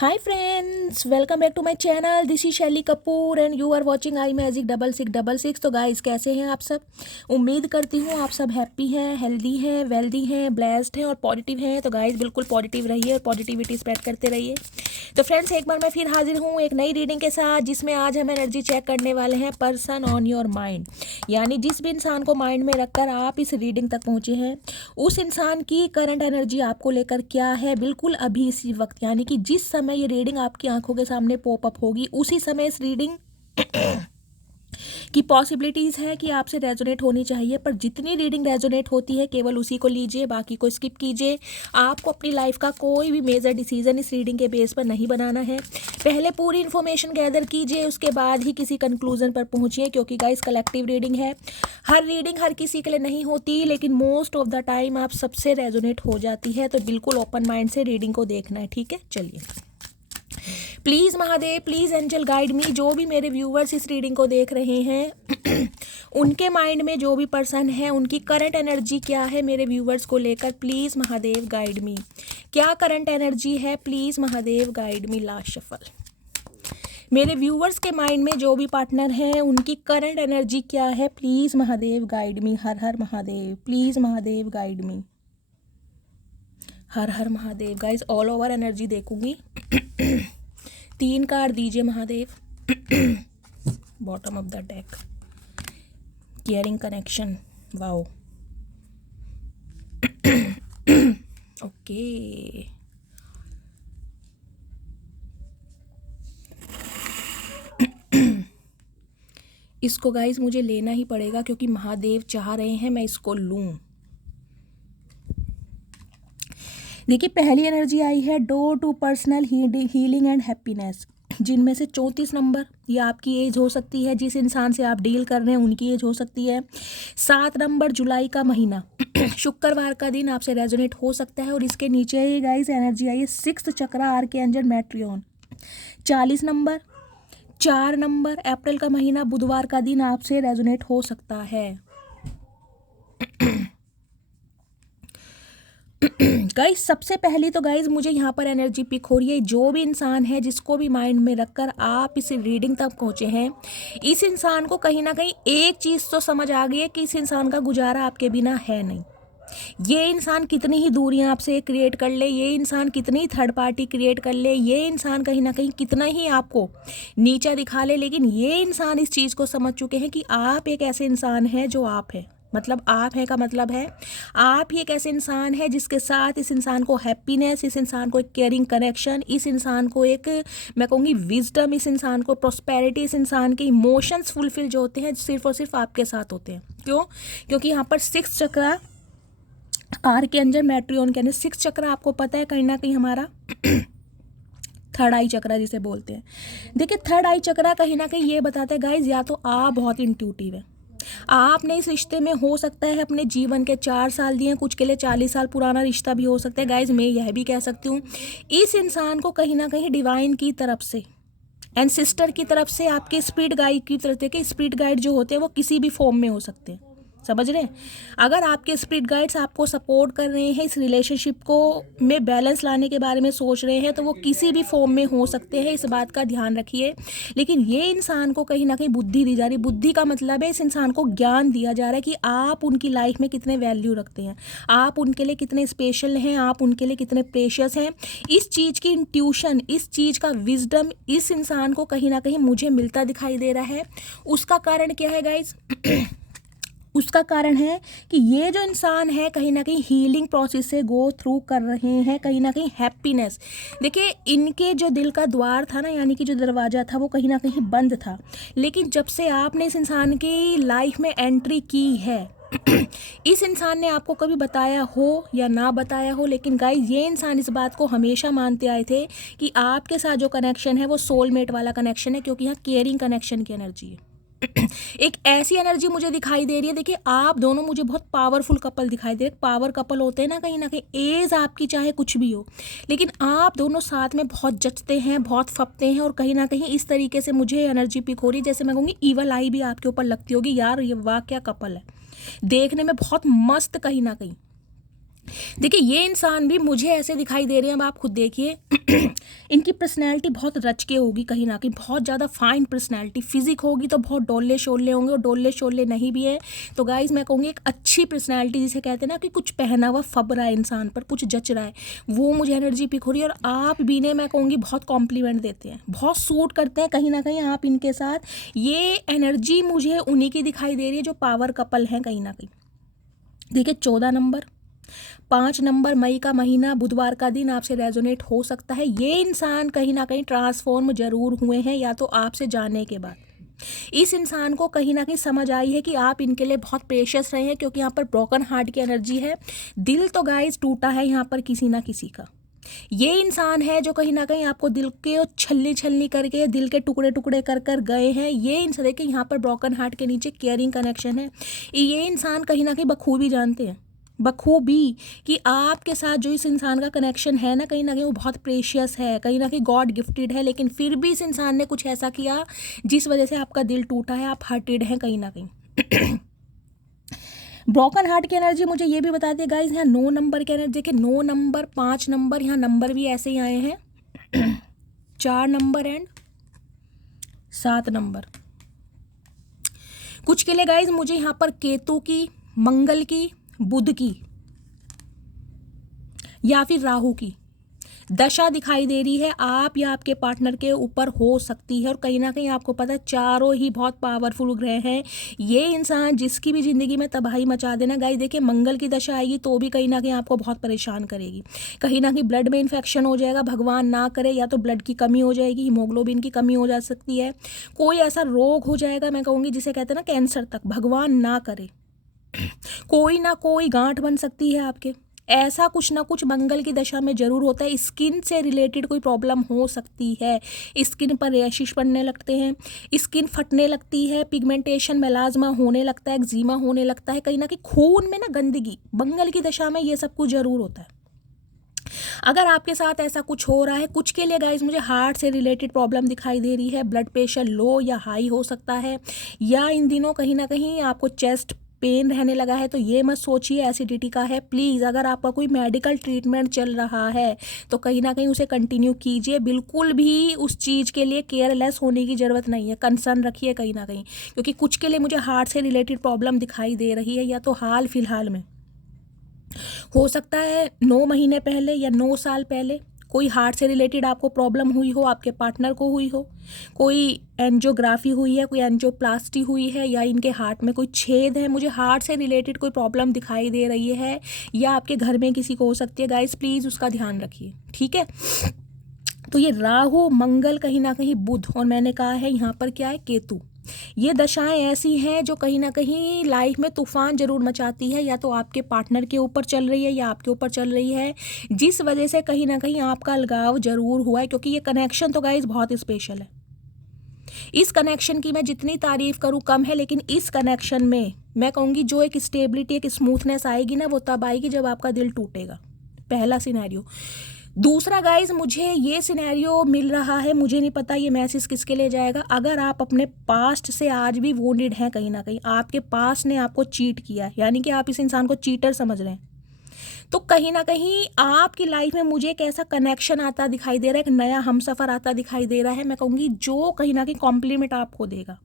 Hi friends, welcome back to my channel. This is Shaili Kapoor and you are watching I magic 6666। तो guys कैसे हैं आप सब। उम्मीद करती हूँ आप सब हैप्पी हैं, हेल्दी हैं, वेल्दी हैं, ब्लेस्ड हैं और पॉजिटिव हैं। तो गाइस बिल्कुल पॉजिटिव रहिए और पॉजिटिविटी स्प्रेड करते रहिए। तो फ्रेंड्स एक बार मैं फिर हाजिर हूँ एक नई रीडिंग के साथ, जिसमें आज हम एनर्जी चेक करने वाले हैं पर्सन ऑन योर माइंड। यानी जिस भी इंसान को माइंड में रखकर आप इस रीडिंग तक पहुँचे हैं, उस इंसान की करंट एनर्जी आपको लेकर क्या है बिल्कुल अभी इसी वक्त। यानी कि जिस समय ये रीडिंग आपकी आंखों के सामने पॉप अप होगी, उसी समय इस रीडिंग की पॉसिबिलिटीज़ है कि आपसे रेजोनेट होनी चाहिए। पर जितनी रीडिंग रेजोनेट होती है केवल उसी को लीजिए, बाकी को स्किप कीजिए। आपको अपनी लाइफ का कोई भी मेजर डिसीजन इस रीडिंग के बेस पर नहीं बनाना है। पहले पूरी इन्फॉर्मेशन गैदर कीजिए, उसके बाद ही किसी कंक्लूजन पर पहुंचिए, क्योंकि गाइस कलेक्टिव रीडिंग है। हर रीडिंग हर किसी के लिए नहीं होती, लेकिन मोस्ट ऑफ द टाइम आप सबसे रेजोनेट हो जाती है। तो बिल्कुल ओपन माइंड से रीडिंग को देखना है, ठीक है। चलिए, please Mahadev, please angel guide me. जो भी मेरे व्यूवर्स इस रीडिंग को देख रहे हैं उनके माइंड में जो भी पर्सन है, उनकी करंट एनर्जी क्या है मेरे व्यूवर्स को लेकर, प्लीज़ महादेव गाइड मी। क्या करंट एनर्जी है, please Mahadev guide me. Last shuffle. मेरे व्यूवर्स के माइंड में जो भी पार्टनर हैं, उनकी करंट एनर्जी क्या है, please Mahadev guide me. Her her Mahadev, please Mahadev guide me. Her her Mahadev. Guys all over energy देखूंगी। 3 कार्ड दीजिए Mahadev. Bottom of the deck, caring connection. Wow, okay. इसको गाइस मुझे लेना ही पड़ेगा, क्योंकि महादेव चाह रहे हैं मैं इसको लूं। देखिए, पहली एनर्जी आई है door to personal healing and happiness, जिनमें से 34 नंबर, ये आपकी एज हो सकती है। जिस इंसान से आप डील कर रहे हैं उनकी एज हो सकती है। 7 नंबर, जुलाई का महीना शुक्रवार का दिन आपसे रेजोनेट हो सकता है। और इसके नीचे गाइस एनर्जी आई है 6th चक्रा, आर्कएंजल मैट्रियन। 40 नंबर, 4 नंबर, अप्रैल का महीना, बुधवार का दिन आपसे रेजोनेट हो सकता है। गाइस सबसे पहली तो गाइस मुझे यहाँ पर एनर्जी पिक हो रही है, जो भी इंसान है जिसको भी माइंड में रखकर आप इस रीडिंग तक पहुँचे हैं, इस इंसान को कहीं ना कहीं एक चीज़ तो समझ आ गई है कि इस इंसान का गुजारा आपके बिना है नहीं। ये इंसान कितनी ही दूरियां आपसे क्रिएट कर ले, ये इंसान कितनी थर्ड पार्टी क्रिएट कर ले, ये इंसान कहीं ना कहीं कितना ही आपको नीचा दिखा ले, लेकिन ये इंसान इस चीज़ को समझ चुके हैं कि आप एक ऐसे इंसान हैं जो आप है। मतलब आप है का मतलब है आप ही एक ऐसे इंसान है जिसके साथ इस इंसान को हैप्पीनेस, इस इंसान को एक केयरिंग कनेक्शन, इस इंसान को एक, मैं कहूँगी विजडम, इस इंसान को प्रॉस्पेरिटी, इस इंसान के इमोशंस फुलफिल जो होते हैं सिर्फ और सिर्फ आपके साथ होते हैं। क्यों? क्योंकि यहाँ पर 6 चक्रा, आर्कएंजल मैट्रियन के 6 चक्र आपको पता है कहीं ना कहीं हमारा थर्ड आई चक्रा जिसे बोलते हैं। देखिए, थर्ड आई चक्रा कहीं ना कहीं ये बताता है गाइज, या तो आप बहुत इंट्यूटिव है, आपने इस रिश्ते में हो सकता है अपने जीवन के 4 साल दिए, कुछ के लिए 40 साल पुराना रिश्ता भी हो सकता है। गाइज मैं यह भी कह सकती हूँ, इस इंसान को कहीं ना कहीं डिवाइन की तरफ से, एंसेस्टर की तरफ से, आपके स्पिरिट गाइड की तरफ से, कि स्पिरिट गाइड जो होते हैं वो किसी भी फॉर्म में हो सकते हैं। समझ रहे हैं? अगर आपके स्पिरिट गाइड्स आपको सपोर्ट कर रहे हैं, इस रिलेशनशिप को में बैलेंस लाने के बारे में सोच रहे हैं, तो वो किसी भी फॉर्म में हो सकते हैं, इस बात का ध्यान रखिए। लेकिन ये इंसान को कहीं ना कहीं बुद्धि दी जा रही। बुद्धि का मतलब है इस इंसान को ज्ञान दिया जा रहा है कि आप उनकी लाइफ में कितने वैल्यू रखते हैं, आप उनके लिए कितने स्पेशल हैं, आप उनके लिए कितने प्रेशियस हैं। इस चीज़ की इंट्यूशन, इस चीज़ का विजडम इस इंसान को कहीं ना कहीं मुझे मिलता दिखाई दे रहा है। उसका कारण क्या है गाइज? उसका कारण है कि ये जो इंसान है कहीं ना कहीं हीलिंग प्रोसेस से गो थ्रू कर रहे हैं, कहीं ना कहीं हैप्पीनेस। देखिए, इनके जो दिल का द्वार था ना, यानी कि जो दरवाज़ा था, वो कहीं ना कहीं बंद था। लेकिन जब से आपने इस इंसान की लाइफ में एंट्री की है इस इंसान ने आपको कभी बताया हो या ना बताया हो, लेकिन गाइस ये इंसान इस बात को हमेशा मानते आए थे कि आपके साथ जो कनेक्शन है वो सोलमेट वाला कनेक्शन है, क्योंकि यहाँ केयरिंग कनेक्शन की एनर्जी है। एक ऐसी एनर्जी मुझे दिखाई दे रही है। देखिए, आप दोनों मुझे बहुत पावरफुल कपल दिखाई दे रहे। पावर कपल होते हैं ना कहीं एज आपकी चाहे कुछ भी हो, लेकिन आप दोनों साथ में बहुत जचते हैं, बहुत फपते हैं। और कहीं ना कहीं इस तरीके से मुझे एनर्जी पिक हो रही है, जैसे मैं कहूँगी ईवल आई भी आपके ऊपर लगती होगी, यार ये वाह क्या कपल है, देखने में बहुत मस्त कहीं ना कहीं। देखिए ये इंसान भी मुझे ऐसे दिखाई दे रहे हैं, अब आप खुद देखिए। इनकी पर्सनैलिटी बहुत रच के होगी, कहीं ना कहीं बहुत ज़्यादा फाइन पर्सनैलिटी। फिजिक होगी तो बहुत डोले शोले होंगे, और डोले शोले नहीं भी है तो गाइज मैं कहूँगी एक अच्छी पर्सनैलिटी, जिसे कहते हैं ना कि कुछ पहना हुआ फब रहा है इंसान पर, कुछ जच रहा है, वो मुझे एनर्जी पिक हो रही है। और आप भी ने मैं कहूँगी बहुत कॉम्प्लीमेंट देते हैं, बहुत सूट करते हैं कहीं ना कहीं आप इनके साथ। ये एनर्जी मुझे उन्हीं की दिखाई दे रही है जो पावर कपल हैं कहीं ना कहीं। देखिए 14 नंबर, 5 नंबर, मई का महीना, बुधवार का दिन आपसे रेजोनेट हो सकता है। ये इंसान कहीं ना कहीं ट्रांसफॉर्म जरूर हुए हैं, या तो आपसे जाने के बाद इस इंसान को कहीं ना कहीं समझ आई है कि आप इनके लिए बहुत प्रेशियस रहे हैं, क्योंकि यहाँ पर ब्रोकन हार्ट की एनर्जी है। दिल तो गाइज टूटा है यहाँ पर किसी ना किसी का। ये इंसान है जो कहीं ना कहीं आपको दिल के छलनी छलनी करके, दिल के टुकड़े टुकड़े कर कर गए हैं। ये इंसान देखिए यहाँ पर ब्रोकन हार्ट के नीचे केयरिंग कनेक्शन है। ये इंसान कहीं ना कहीं बखूबी जानते हैं, बखूबी, कि आपके साथ जो इस इंसान का कनेक्शन है ना कहीं वो बहुत प्रेशियस है, कहीं ना कहीं गॉड गिफ्टेड है। लेकिन फिर भी इस इंसान ने कुछ ऐसा किया जिस वजह से आपका दिल टूटा है, आप हर्टेड हैं कहीं ना कहीं। ब्रोकन हार्ट की एनर्जी मुझे ये भी बताती है गाइज, यहाँ 9 नंबर की एनर्जी, देखिए 9 नंबर, 5 नंबर, यहाँ नंबर भी ऐसे ही आए हैं। 4 नंबर एंड 7 नंबर। कुछ के लिए गाइज मुझे यहाँ पर केतु की, मंगल की, बुध की या फिर राहु की दशा दिखाई दे रही है, आप या आपके पार्टनर के ऊपर हो सकती है। और कहीं ना कहीं आपको पता है चारों ही बहुत पावरफुल ग्रह हैं। ये इंसान जिसकी भी ज़िंदगी में तबाही मचा देना गाइस, देखिए मंगल की दशा आएगी तो भी कहीं ना कहीं आपको बहुत परेशान करेगी। कहीं ना कहीं ब्लड में इन्फेक्शन हो जाएगा, भगवान ना करे, या तो ब्लड की कमी हो जाएगी, हीमोग्लोबिन की कमी हो जा सकती है, कोई ऐसा रोग हो जाएगा मैं कहूँगी जिसे कहते हैं ना कैंसर तक, भगवान ना करे। कोई ना कोई गांठ बन सकती है आपके, ऐसा कुछ ना कुछ मंगल की दशा में जरूर होता है। स्किन से रिलेटेड कोई प्रॉब्लम हो सकती है, स्किन पर रैशिश पड़ने लगते हैं, स्किन फटने लगती है, पिगमेंटेशन, मेलाज्मा होने लगता है, एक्जिमा होने लगता है, कहीं ना कहीं खून में ना गंदगी, मंगल की दशा में ये सब कुछ जरूर होता है। अगर आपके साथ ऐसा कुछ हो रहा है, कुछ के लिए गाइज मुझे हार्ट से रिलेटेड प्रॉब्लम दिखाई दे रही है, ब्लड प्रेशर लो या हाई हो सकता है, या इन दिनों कहीं ना कहीं आपको चेस्ट पेन रहने लगा है, तो ये मत सोचिए एसिडिटी का है। प्लीज़ अगर आपका कोई मेडिकल ट्रीटमेंट चल रहा है तो कहीं ना कहीं उसे कंटिन्यू कीजिए, बिल्कुल भी उस चीज़ के लिए केयरलेस होने की ज़रूरत नहीं है, कंसर्न रखिए कहीं ना कहीं, क्योंकि कुछ के लिए मुझे हार्ट से रिलेटेड प्रॉब्लम दिखाई दे रही है, या तो हाल फिलहाल में हो सकता है 9 महीने पहले या 9 साल पहले कोई हार्ट से रिलेटेड आपको प्रॉब्लम हुई हो, आपके पार्टनर को हुई हो, कोई एंजियोग्राफी हुई है, कोई एंजियोप्लास्टी हुई है, या इनके हार्ट में कोई छेद है, मुझे हार्ट से रिलेटेड कोई प्रॉब्लम दिखाई दे रही है, या आपके घर में किसी को हो सकती है गाइस, प्लीज़ उसका ध्यान रखिए, ठीक है। तो ये राहु, मंगल, कहीं ना कहीं बुध, और मैंने कहा है यहाँ पर क्या है, केतु, ये दशाएं ऐसी हैं जो कहीं ना कहीं लाइफ में तूफान जरूर मचाती है, या तो आपके पार्टनर के ऊपर चल रही है या आपके ऊपर चल रही है, जिस वजह से कहीं ना कहीं आपका अलगाव जरूर हुआ है। क्योंकि ये कनेक्शन तो गाइस बहुत स्पेशल है, इस कनेक्शन की मैं जितनी तारीफ करूँ कम है, लेकिन इस कनेक्शन में मैं कहूँगी जो एक स्टेबिलिटी, एक स्मूथनेस आएगी ना, वो तब आएगी जब आपका दिल टूटेगा। पहला सिनेरियो। दूसरा गाइज मुझे ये सिनेरियो मिल रहा है, मुझे नहीं पता ये मैसेज किसके लिए जाएगा। अगर आप अपने पास्ट से आज भी वोंडेड हैं, कहीं ना कहीं आपके पास्ट ने आपको चीट किया है, यानी कि आप इस इंसान को चीटर समझ रहे हैं, तो कहीं ना कहीं आपकी लाइफ में मुझे एक ऐसा कनेक्शन आता दिखाई दे रहा है, एक नया हमसफ़र आता दिखाई दे रहा है, मैं कहूँगी जो कहीं ना कहीं कॉम्प्लीमेंट आपको देगा,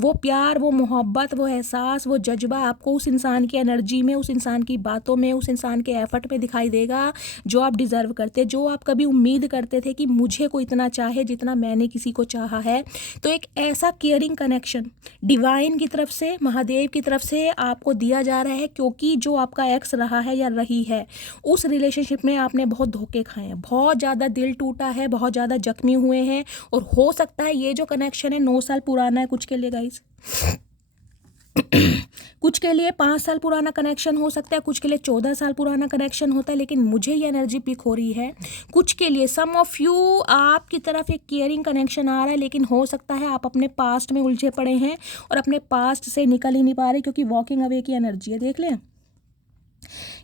वो प्यार, वो मोहब्बत, वो एहसास, वो जज्बा आपको उस इंसान की एनर्जी में, उस इंसान की बातों में, उस इंसान के एफर्ट में दिखाई देगा जो आप डिज़र्व करते, जो आप कभी उम्मीद करते थे कि मुझे कोई इतना चाहे जितना मैंने किसी को चाहा है। तो एक ऐसा केयरिंग कनेक्शन डिवाइन की तरफ से, महादेव की तरफ से आपको दिया जा रहा है, क्योंकि जो आपका एक्स रहा है या रही है, उस रिलेशनशिप में आपने बहुत धोखे खाए हैं, बहुत ज़्यादा दिल टूटा है, बहुत ज़्यादा जख्मी हुए हैं, और हो सकता है ये जो कनेक्शन है 9 साल पुराना है कुछ के लिए गाइस, कुछ के लिए 5 साल पुराना कनेक्शन हो सकता है, कुछ के लिए 14 साल पुराना कनेक्शन होता है, लेकिन मुझे ये एनर्जी पिक हो रही है कुछ के लिए, सम ऑफ यू, आपकी तरफ एक केयरिंग कनेक्शन आ रहा है, लेकिन हो सकता है आप अपने पास्ट में उलझे पड़े हैं और अपने पास्ट से निकल ही नहीं पा रहे, क्योंकि वॉकिंग अवे की एनर्जी है, देख लें।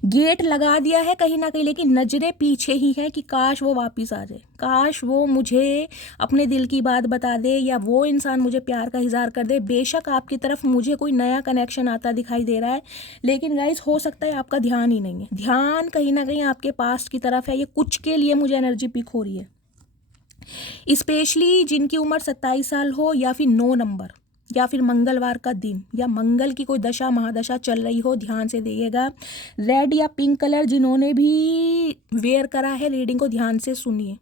गेट लगा दिया है कहीं ना कहीं, लेकिन नज़रें पीछे ही है कि काश वो वापस आ जाए, काश वो मुझे अपने दिल की बात बता दे, या वो इंसान मुझे प्यार का इजहार कर दे। बेशक आपकी तरफ मुझे कोई नया कनेक्शन आता दिखाई दे रहा है, लेकिन गाइस हो सकता है आपका ध्यान ही नहीं है, ध्यान कहीं ना कहीं आपके पास्ट की तरफ है। ये कुछ के लिए मुझे एनर्जी पिक हो रही है, स्पेशली जिनकी उम्र 27 साल हो, या फिर 9 नंबर, या फिर मंगलवार का दिन, या मंगल की कोई दशा महादशा चल रही हो। ध्यान से देखिएगा। रेड या पिंक कलर जिन्होंने भी वेयर करा है, रीडिंग को ध्यान से सुनिए।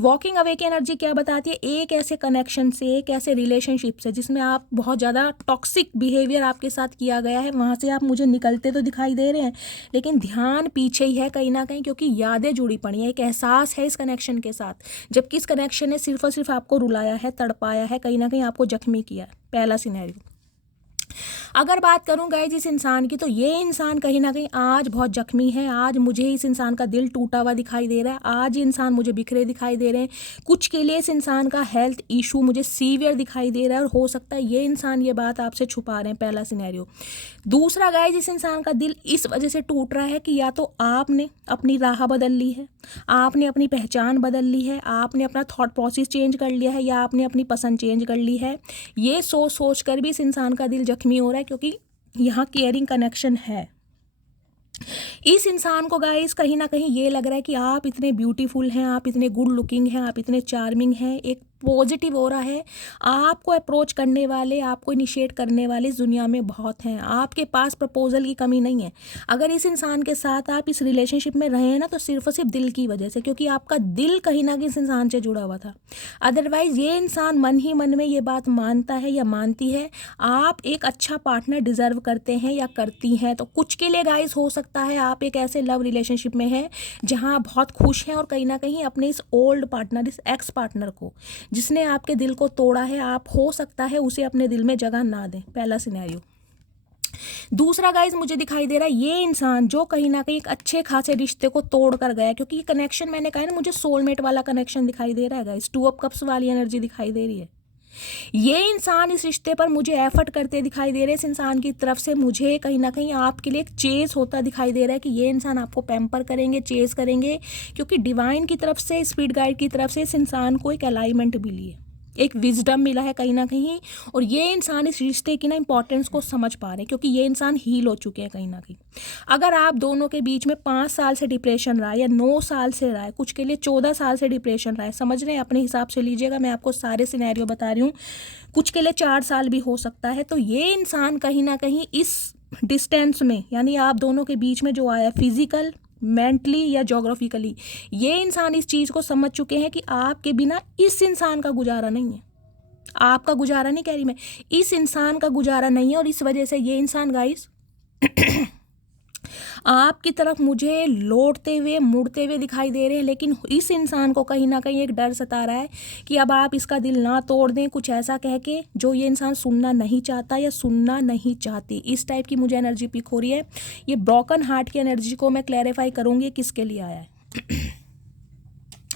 वॉकिंग अवे की एनर्जी क्या बताती है? एक ऐसे कनेक्शन से, एक ऐसे रिलेशनशिप से जिसमें आप बहुत ज़्यादा टॉक्सिक बिहेवियर आपके साथ किया गया है, वहाँ से आप मुझे निकलते तो दिखाई दे रहे हैं, लेकिन ध्यान पीछे ही है कहीं ना कहीं, क्योंकि यादें जुड़ी पड़ी हैं, एक एहसास है इस कनेक्शन के साथ, जबकि इस कनेक्शन ने सिर्फ और सिर्फ आपको रुलाया है, तड़पाया है, कहीं ना कहीं आपको जख्मी किया है। पहला सिनेरियो। अगर बात करूं गाइस इस इंसान की, तो ये इंसान कहीं ना कहीं आज बहुत जख्मी है। आज मुझे इस इंसान का दिल टूटा हुआ दिखाई दे रहा है, आज ये इंसान मुझे बिखरे दिखाई दे रहे हैं। कुछ के लिए इस इंसान का हेल्थ इशू मुझे सीवियर दिखाई दे रहा है, और हो सकता है ये इंसान ये बात आपसे छुपा रहे हैं। पहला सिनेरियो। दूसरा गाइस, इस इंसान का दिल इस वजह से टूट रहा है कि या तो आपने अपनी राह बदल ली है, आपने अपनी पहचान बदल ली है, आपने अपना थॉट प्रोसेस चेंज कर लिया है, या आपने अपनी पसंद चेंज कर ली है। ये सोच सोच कर भी इस इंसान का दिल जख्मी हो रहा है, क्योंकि यहाँ केयरिंग कनेक्शन है। इस इंसान को गाइस कहीं ना कहीं ये लग रहा है कि आप इतने ब्यूटीफुल हैं, आप इतने गुड लुकिंग हैं, आप इतने चार्मिंग हैं, एक पॉजिटिव हो रहा है। आपको अप्रोच करने वाले, आपको इनिशिएट करने वाले इस दुनिया में बहुत हैं, आपके पास प्रपोजल की कमी नहीं है। अगर इस इंसान के साथ आप इस रिलेशनशिप में रहे हैं ना, तो सिर्फ और सिर्फ दिल की वजह से, क्योंकि आपका दिल कहीं ना कहीं इस इंसान से जुड़ा हुआ था। अदरवाइज ये इंसान मन ही मन में ये बात मानता है या मानती है, आप एक अच्छा पार्टनर डिजर्व करते हैं या करती हैं। तो कुछ के लिए गाइस हो सकता है आप एक ऐसे लव रिलेशनशिप में हैं जहां आप बहुत खुश हैं, और कहीं ना कहीं अपने इस ओल्ड पार्टनर, इस एक्स पार्टनर को, जिसने आपके दिल को तोड़ा है, आप हो सकता है उसे अपने दिल में जगह ना दें। पहला सिनेरियो। दूसरा गाइज मुझे दिखाई दे रहा है ये इंसान जो कहीं ना कहीं एक अच्छे खासे रिश्ते को तोड़ कर गया, क्योंकि ये कनेक्शन मैंने कहा ना, मुझे सोलमेट वाला कनेक्शन दिखाई दे रहा है गाइज, 2 ऑफ कप्स वाली एनर्जी दिखाई दे रही है। ये इंसान इस रिश्ते पर मुझे एफर्ट करते दिखाई दे रहे हैं। इस इंसान की तरफ से मुझे कहीं ना कहीं आपके लिए एक चेस होता दिखाई दे रहा है, कि ये इंसान आपको पैम्पर करेंगे, चेस करेंगे, क्योंकि डिवाइन की तरफ से, स्पिरिट गाइड की तरफ से इस इंसान को एक अलाइनमेंट मिली है, एक विजडम मिला है कहीं ना कहीं, और ये इंसान इस रिश्ते की ना इंपॉर्टेंस को समझ पा रहे हैं, क्योंकि ये इंसान हील हो चुके हैं कहीं ना कहीं। अगर आप दोनों के बीच में 5 साल से डिप्रेशन रहा है, या 9 साल से रहा है, कुछ के लिए 14 साल से डिप्रेशन रहा है, समझ रहे हैं, अपने हिसाब से लीजिएगा, मैं आपको सारे सिनेरियो बता रही हूँ, कुछ के लिए 4 साल भी हो सकता है। तो ये इंसान कहीं ना कहीं इस डिस्टेंस में, यानी आप दोनों के बीच में जो आया, फिजिकल, मेंटली या जोग्राफिकली, ये इंसान इस चीज़ को समझ चुके हैं कि आपके बिना इस इंसान का गुजारा नहीं है। आपका गुजारा नहीं कह रही मैं, इस इंसान का गुजारा नहीं है, और इस वजह से ये इंसान गाइस आपकी तरफ मुझे लौटते हुए, मुड़ते हुए दिखाई दे रहे हैं। लेकिन इस इंसान को कहीं ना कहीं एक डर सता रहा है कि अब आप इसका दिल ना तोड़ दें, कुछ ऐसा कह के जो ये इंसान सुनना नहीं चाहता या सुनना नहीं चाहती। इस टाइप की मुझे एनर्जी पिक हो रही है। ये ब्रोकन हार्ट की एनर्जी को मैं क्लैरिफाई करूँगी किसके लिए आया है।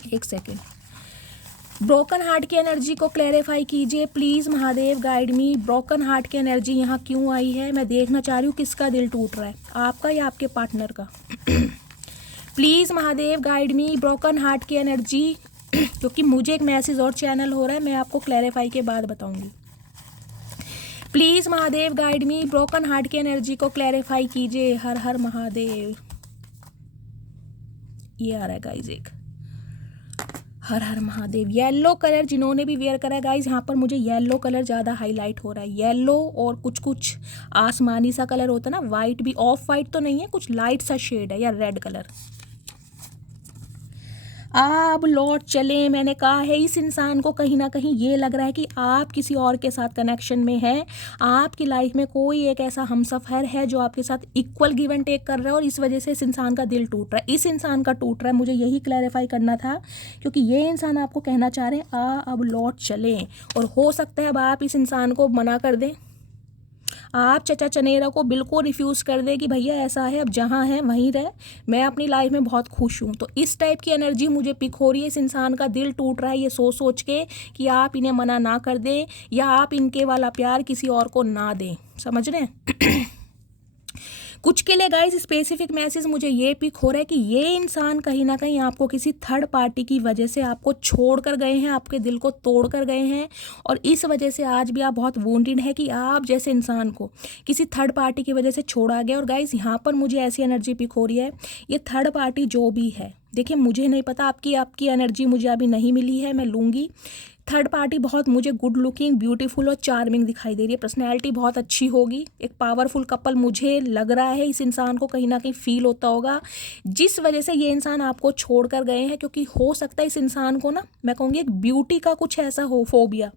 एक सेकेंड। ब्रोकन हार्ट की एनर्जी को क्लैरिफाई कीजिए please, Mahadev guide me. Broken heart की एनर्जी यहाँ क्यों आई है? मैं देखना चाह रही हूँ किसका दिल टूट रहा है, आपका या आपके पार्टनर का। Please Mahadev guide me, broken heart की एनर्जी, क्योंकि मुझे एक मैसेज और चैनल हो रहा है, मैं आपको क्लैरिफाई के बाद बताऊँगी। Please Mahadev guide me, broken heart की एनर्जी को क्लैरिफाई कीजिए। हर हर महादेव। ये आ रहा है गाइज एक, हर हर महादेव। येलो कलर जिन्होंने भी वेयर करा है गाइज, यहाँ पर मुझे येलो कलर ज़्यादा हाईलाइट हो रहा है। येलो और कुछ कुछ आसमानी सा कलर होता है ना, वाइट भी, ऑफ वाइट तो नहीं है, कुछ लाइट सा शेड है, या रेड कलर। अब लौट चले, मैंने कहा है इस इंसान को कहीं ना कहीं ये लग रहा है कि आप किसी और के साथ कनेक्शन में हैं, आपकी लाइफ में कोई एक ऐसा हमसफर है जो आपके साथ इक्वल गिव एंड टेक कर रहा है, और इस वजह से इस इंसान का दिल टूट रहा है। इस इंसान का टूट रहा है, मुझे यही क्लैरिफाई करना था, क्योंकि ये इंसान आपको कहना चाह रहे हैं अब लौट चलें, और हो सकता है अब आप इस इंसान को मना कर दें, आप चचा चनेरा को बिल्कुल रिफ्यूज़ कर दे कि भैया ऐसा है, अब जहाँ है वहीं रहे, मैं अपनी लाइफ में बहुत खुश हूँ। तो इस टाइप की एनर्जी मुझे पिक हो रही है। इस इंसान का दिल टूट रहा है ये सोच सोच के कि आप इन्हें मना ना कर दें, या आप इनके वाला प्यार किसी और को ना दें, समझ रहे हैं। कुछ के लिए गाइस स्पेसिफिक मैसेज मुझे ये पिक हो रहा है कि ये इंसान कहीं ना कहीं आपको किसी थर्ड पार्टी की वजह से आपको छोड़ कर गए हैं, आपके दिल को तोड़ कर गए हैं, और इस वजह से आज भी आप बहुत वोंडेड है कि आप जैसे इंसान को किसी थर्ड पार्टी की वजह से छोड़ा गया। और गाइस यहाँ पर मुझे ऐसी एनर्जी पिक हो रही है, ये थर्ड पार्टी जो भी है, देखिए मुझे नहीं पता, आपकी एनर्जी मुझे अभी नहीं मिली है, मैं लूँगी। थर्ड पार्टी बहुत मुझे गुड लुकिंग, ब्यूटीफुल और चार्मिंग दिखाई दे रही है, पर्सनैलिटी बहुत अच्छी होगी, एक पावरफुल कपल मुझे लग रहा है। इस इंसान को कहीं ना कहीं फील होता होगा जिस वजह से ये इंसान आपको छोड़ कर गए हैं, क्योंकि हो सकता है इस इंसान को ना, मैं कहूँगी एक ब्यूटी का कुछ ऐसा हो फोबिया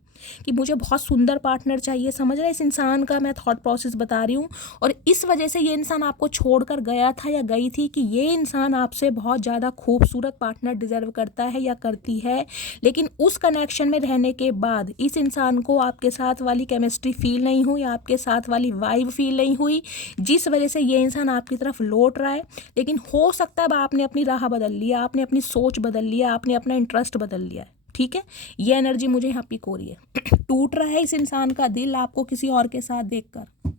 कि मुझे बहुत सुंदर पार्टनर चाहिए, समझ रहे हैं इस इंसान का मैं थॉट प्रोसेस बता रही हूँ। और इस वजह से ये इंसान आपको छोड़कर गया था या गई थी कि ये इंसान आपसे बहुत ज़्यादा खूबसूरत पार्टनर डिजर्व करता है या करती है, लेकिन उस कनेक्शन में रहने के बाद इस इंसान को आपके साथ वाली केमिस्ट्री फील नहीं हुई, आपके साथ वाली वाइब फील नहीं हुई, जिस वजह से ये इंसान आपकी तरफ लौट रहा है। लेकिन हो सकता है अब आपने अपनी राह बदल लिया, आपने अपनी सोच बदल लिया, आपने अपना इंटरेस्ट बदल लिया है, ठीक है। ये एनर्जी मुझे यहाँ पिक हो रही है। टूट रहा है इस इंसान का दिल आपको किसी और के साथ देखकर।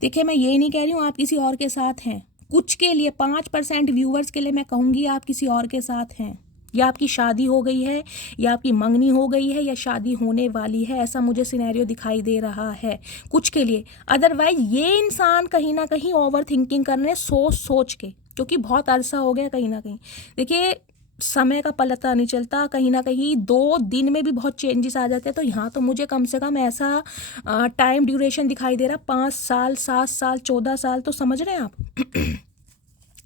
देखिए मैं ये नहीं कह रही हूँ आप किसी और के साथ हैं, कुछ के लिए 5% व्यूअर्स के लिए मैं कहूँगी आप किसी और के साथ हैं, या आपकी शादी हो गई है, या आपकी मंगनी हो गई है, या शादी होने वाली है, ऐसा मुझे सिनेरियो दिखाई दे रहा है कुछ के लिए। अदरवाइज ये इंसान कहीं ना कहीं ओवर थिंकिंग कर रहे हैं सोच के, क्योंकि बहुत अरसा हो गया कहीं ना कहीं। देखिए समय का पता नहीं चलता, कहीं ना कहीं 2 दिन में भी बहुत चेंजेस आ जाते हैं। तो यहाँ तो मुझे कम से कम ऐसा टाइम ड्यूरेशन दिखाई दे रहा, 5 साल, 7 साल, 14 साल, तो समझ रहे हैं आप।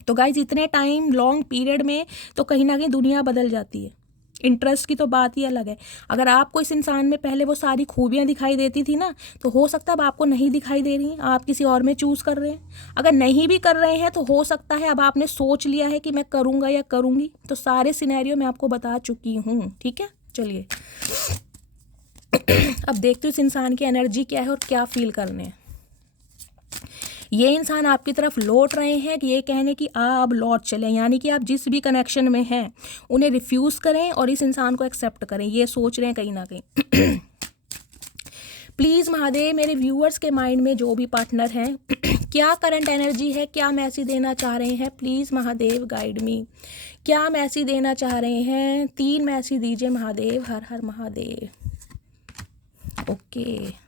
तो गाइज इतने टाइम लॉन्ग पीरियड में तो कहीं ना कहीं दुनिया बदल जाती है। इंटरेस्ट की तो बात ही अलग है। अगर आपको इस इंसान में पहले वो सारी खूबियां दिखाई देती थी ना, तो हो सकता है अब आपको नहीं दिखाई दे रही, आप किसी और में चूज़ कर रहे हैं। अगर नहीं भी कर रहे हैं तो हो सकता है अब आपने सोच लिया है कि मैं करूँगा या करूँगी। तो सारे सिनेरियो मैं आपको बता चुकी हूँ, ठीक है। चलिए अब देखते हो इस इंसान की एनर्जी क्या है और क्या फील करने हैं। ये इंसान आपकी तरफ लौट रहे हैं कि ये कहने कि आप लौट चलें, यानी कि आप जिस भी कनेक्शन में हैं उन्हें रिफ्यूज़ करें और इस इंसान को एक्सेप्ट करें, ये सोच रहे हैं कहीं ना कहीं। प्लीज़ महादेव मेरे व्यूअर्स के माइंड में जो भी पार्टनर हैं क्या करंट एनर्जी है, क्या मैसेज देना चाह रहे हैं, प्लीज़ महादेव गाइड मी। क्या मैसेज देना चाह रहे हैं, 3 मैसेज दीजिए महादेव। हर हर महादेव। ओके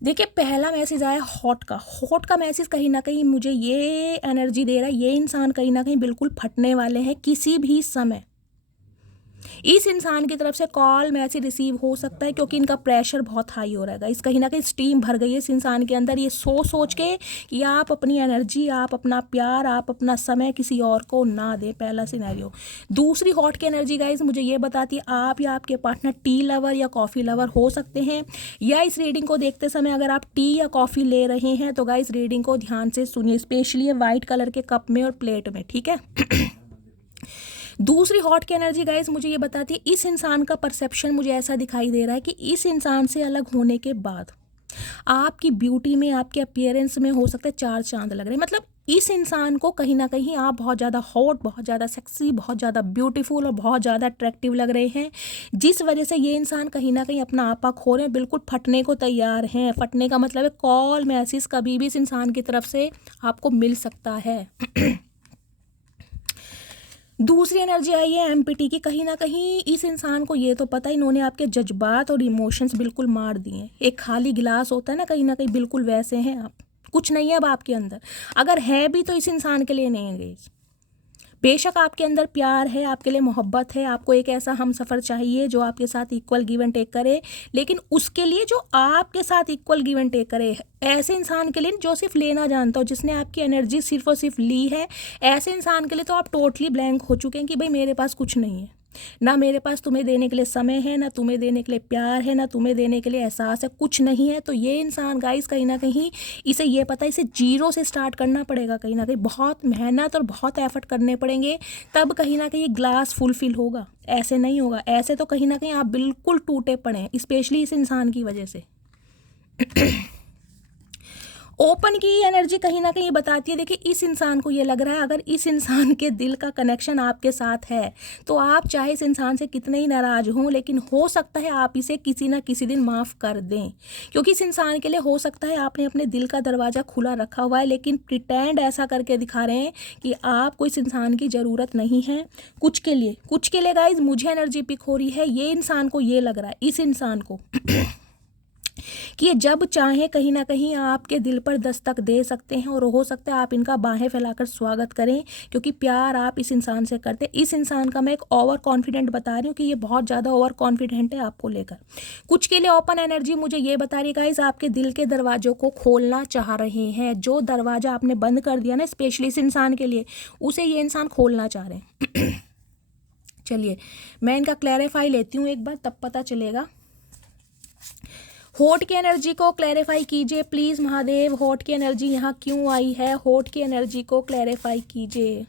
देखिए पहला मैसेज आया हॉट का मैसेज कहीं ना कहीं मुझे ये एनर्जी दे रहा है, ये इंसान कहीं ना कहीं बिल्कुल फटने वाले हैं किसी भी समय। इस इंसान की तरफ से कॉल मैसेज रिसीव हो सकता है, क्योंकि इनका प्रेशर बहुत हाई हो रहा है। इस कहीं ना कहीं स्टीम भर गई है इस इंसान के अंदर, ये सोच के कि आप अपनी एनर्जी, आप अपना प्यार, आप अपना समय किसी और को ना दें, पहला सिनेरियो। दूसरी हॉट की एनर्जी गाइस मुझे ये बताती है आप या आपके पार्टनर टी लवर या कॉफ़ी लवर हो सकते हैं, या इस रीडिंग को देखते समय अगर आप टी या कॉफ़ी ले रहे हैं तो गाइस रीडिंग को ध्यान से सुनिए, स्पेशली वाइट कलर के कप में और प्लेट में, ठीक है। दूसरी हॉट की एनर्जी गाइस मुझे ये बताती है इस इंसान का परसेप्शन मुझे ऐसा दिखाई दे रहा है कि इस इंसान से अलग होने के बाद आपकी ब्यूटी में, आपके अपीयरेंस में हो सकता है 4 चांद लग रहे हैं। मतलब इस इंसान को कहीं ना कहीं आप बहुत ज़्यादा हॉट, बहुत ज़्यादा सेक्सी, बहुत ज़्यादा ब्यूटीफुल और बहुत ज़्यादा अट्रैक्टिव लग रहे हैं, जिस वजह से ये इंसान कहीं ना कहीं अपना आपा खो रहे हैं, बिल्कुल फटने को तैयार हैं। फटने का मतलब है कॉल मैसेज कभी भी इस इंसान की तरफ से आपको मिल सकता है। दूसरी एनर्जी आई है एम्पटी की, कहीं ना कहीं इस इंसान को ये तो पता है इन्होंने आपके जज्बात और इमोशंस बिल्कुल मार दिए हैं। एक खाली गिलास होता है ना, कहीं ना कहीं बिल्कुल वैसे हैं आप, कुछ नहीं है अब आपके अंदर। अगर है भी तो इस इंसान के लिए नहीं है। बेशक आपके अंदर प्यार है, आपके लिए मोहब्बत है, आपको एक ऐसा हम सफ़र चाहिए जो आपके साथ इक्वल गिव एंड टेक करे, लेकिन उसके लिए जो आपके साथ इक्वल गिव एंड टेक करे, ऐसे इंसान के लिए जो सिर्फ लेना जानता हो, जिसने आपकी एनर्जी सिर्फ और सिर्फ ली है, ऐसे इंसान के लिए तो आप टोटली ब्लैंक हो चुके हैं कि भाई मेरे पास कुछ नहीं है, ना मेरे पास तुम्हें देने के लिए समय है, ना तुम्हें देने के लिए प्यार है, ना तुम्हें देने के लिए एहसास है, कुछ नहीं है। तो ये इंसान गाइस कहीं ना कहीं इसे ये पता है इसे जीरो से स्टार्ट करना पड़ेगा, कहीं ना कहीं बहुत मेहनत और बहुत एफर्ट करने पड़ेंगे, तब कहीं ना कहीं ग्लास फुलफिल होगा। ऐसे नहीं होगा, ऐसे तो कहीं ना कहीं आप बिल्कुल टूटे पड़े हैं, स्पेशली इस इंसान की वजह से। ओपन की एनर्जी कहीं ना कहीं ये बताती है, देखिए इस इंसान को ये लग रहा है अगर इस इंसान के दिल का कनेक्शन आपके साथ है तो आप चाहे इस इंसान से कितने ही नाराज हों, लेकिन हो सकता है आप इसे किसी ना किसी दिन माफ़ कर दें, क्योंकि इस इंसान के लिए हो सकता है आपने अपने दिल का दरवाज़ा खुला रखा हुआ है, लेकिन प्रिटेंड ऐसा करके दिखा रहे हैं कि आपको इस इंसान की ज़रूरत नहीं है। कुछ के लिए गाइज मुझे एनर्जी पिक हो रही है, ये इंसान को ये लग रहा है, इस इंसान को कि ये जब चाहे कहीं ना कहीं आपके दिल पर दस्तक दे सकते हैं, और हो सकता है आप इनका बाहें फैलाकर स्वागत करें, क्योंकि प्यार आप इस इंसान से करते हैं। इस इंसान का मैं एक ओवर कॉन्फिडेंट बता रही हूँ कि ये बहुत ज़्यादा ओवर कॉन्फिडेंट है आपको लेकर। कुछ के लिए ओपन एनर्जी मुझे ये बता रही है गाइज आपके दिल के दरवाज़ों को खोलना चाह रहे हैं। जो दरवाज़ा आपने बंद कर दिया ना स्पेशली इस इंसान के लिए, उसे ये इंसान खोलना चाह रहे हैं। चलिए मैं इनका क्लैरिफाई लेती हूँ एक बार, तब पता चलेगा। होठ की एनर्जी को क्लैरिफाई कीजिए प्लीज़ महादेव, होठ की एनर्जी यहाँ क्यों आई है, होठ की एनर्जी को क्लैरिफाई कीजिए।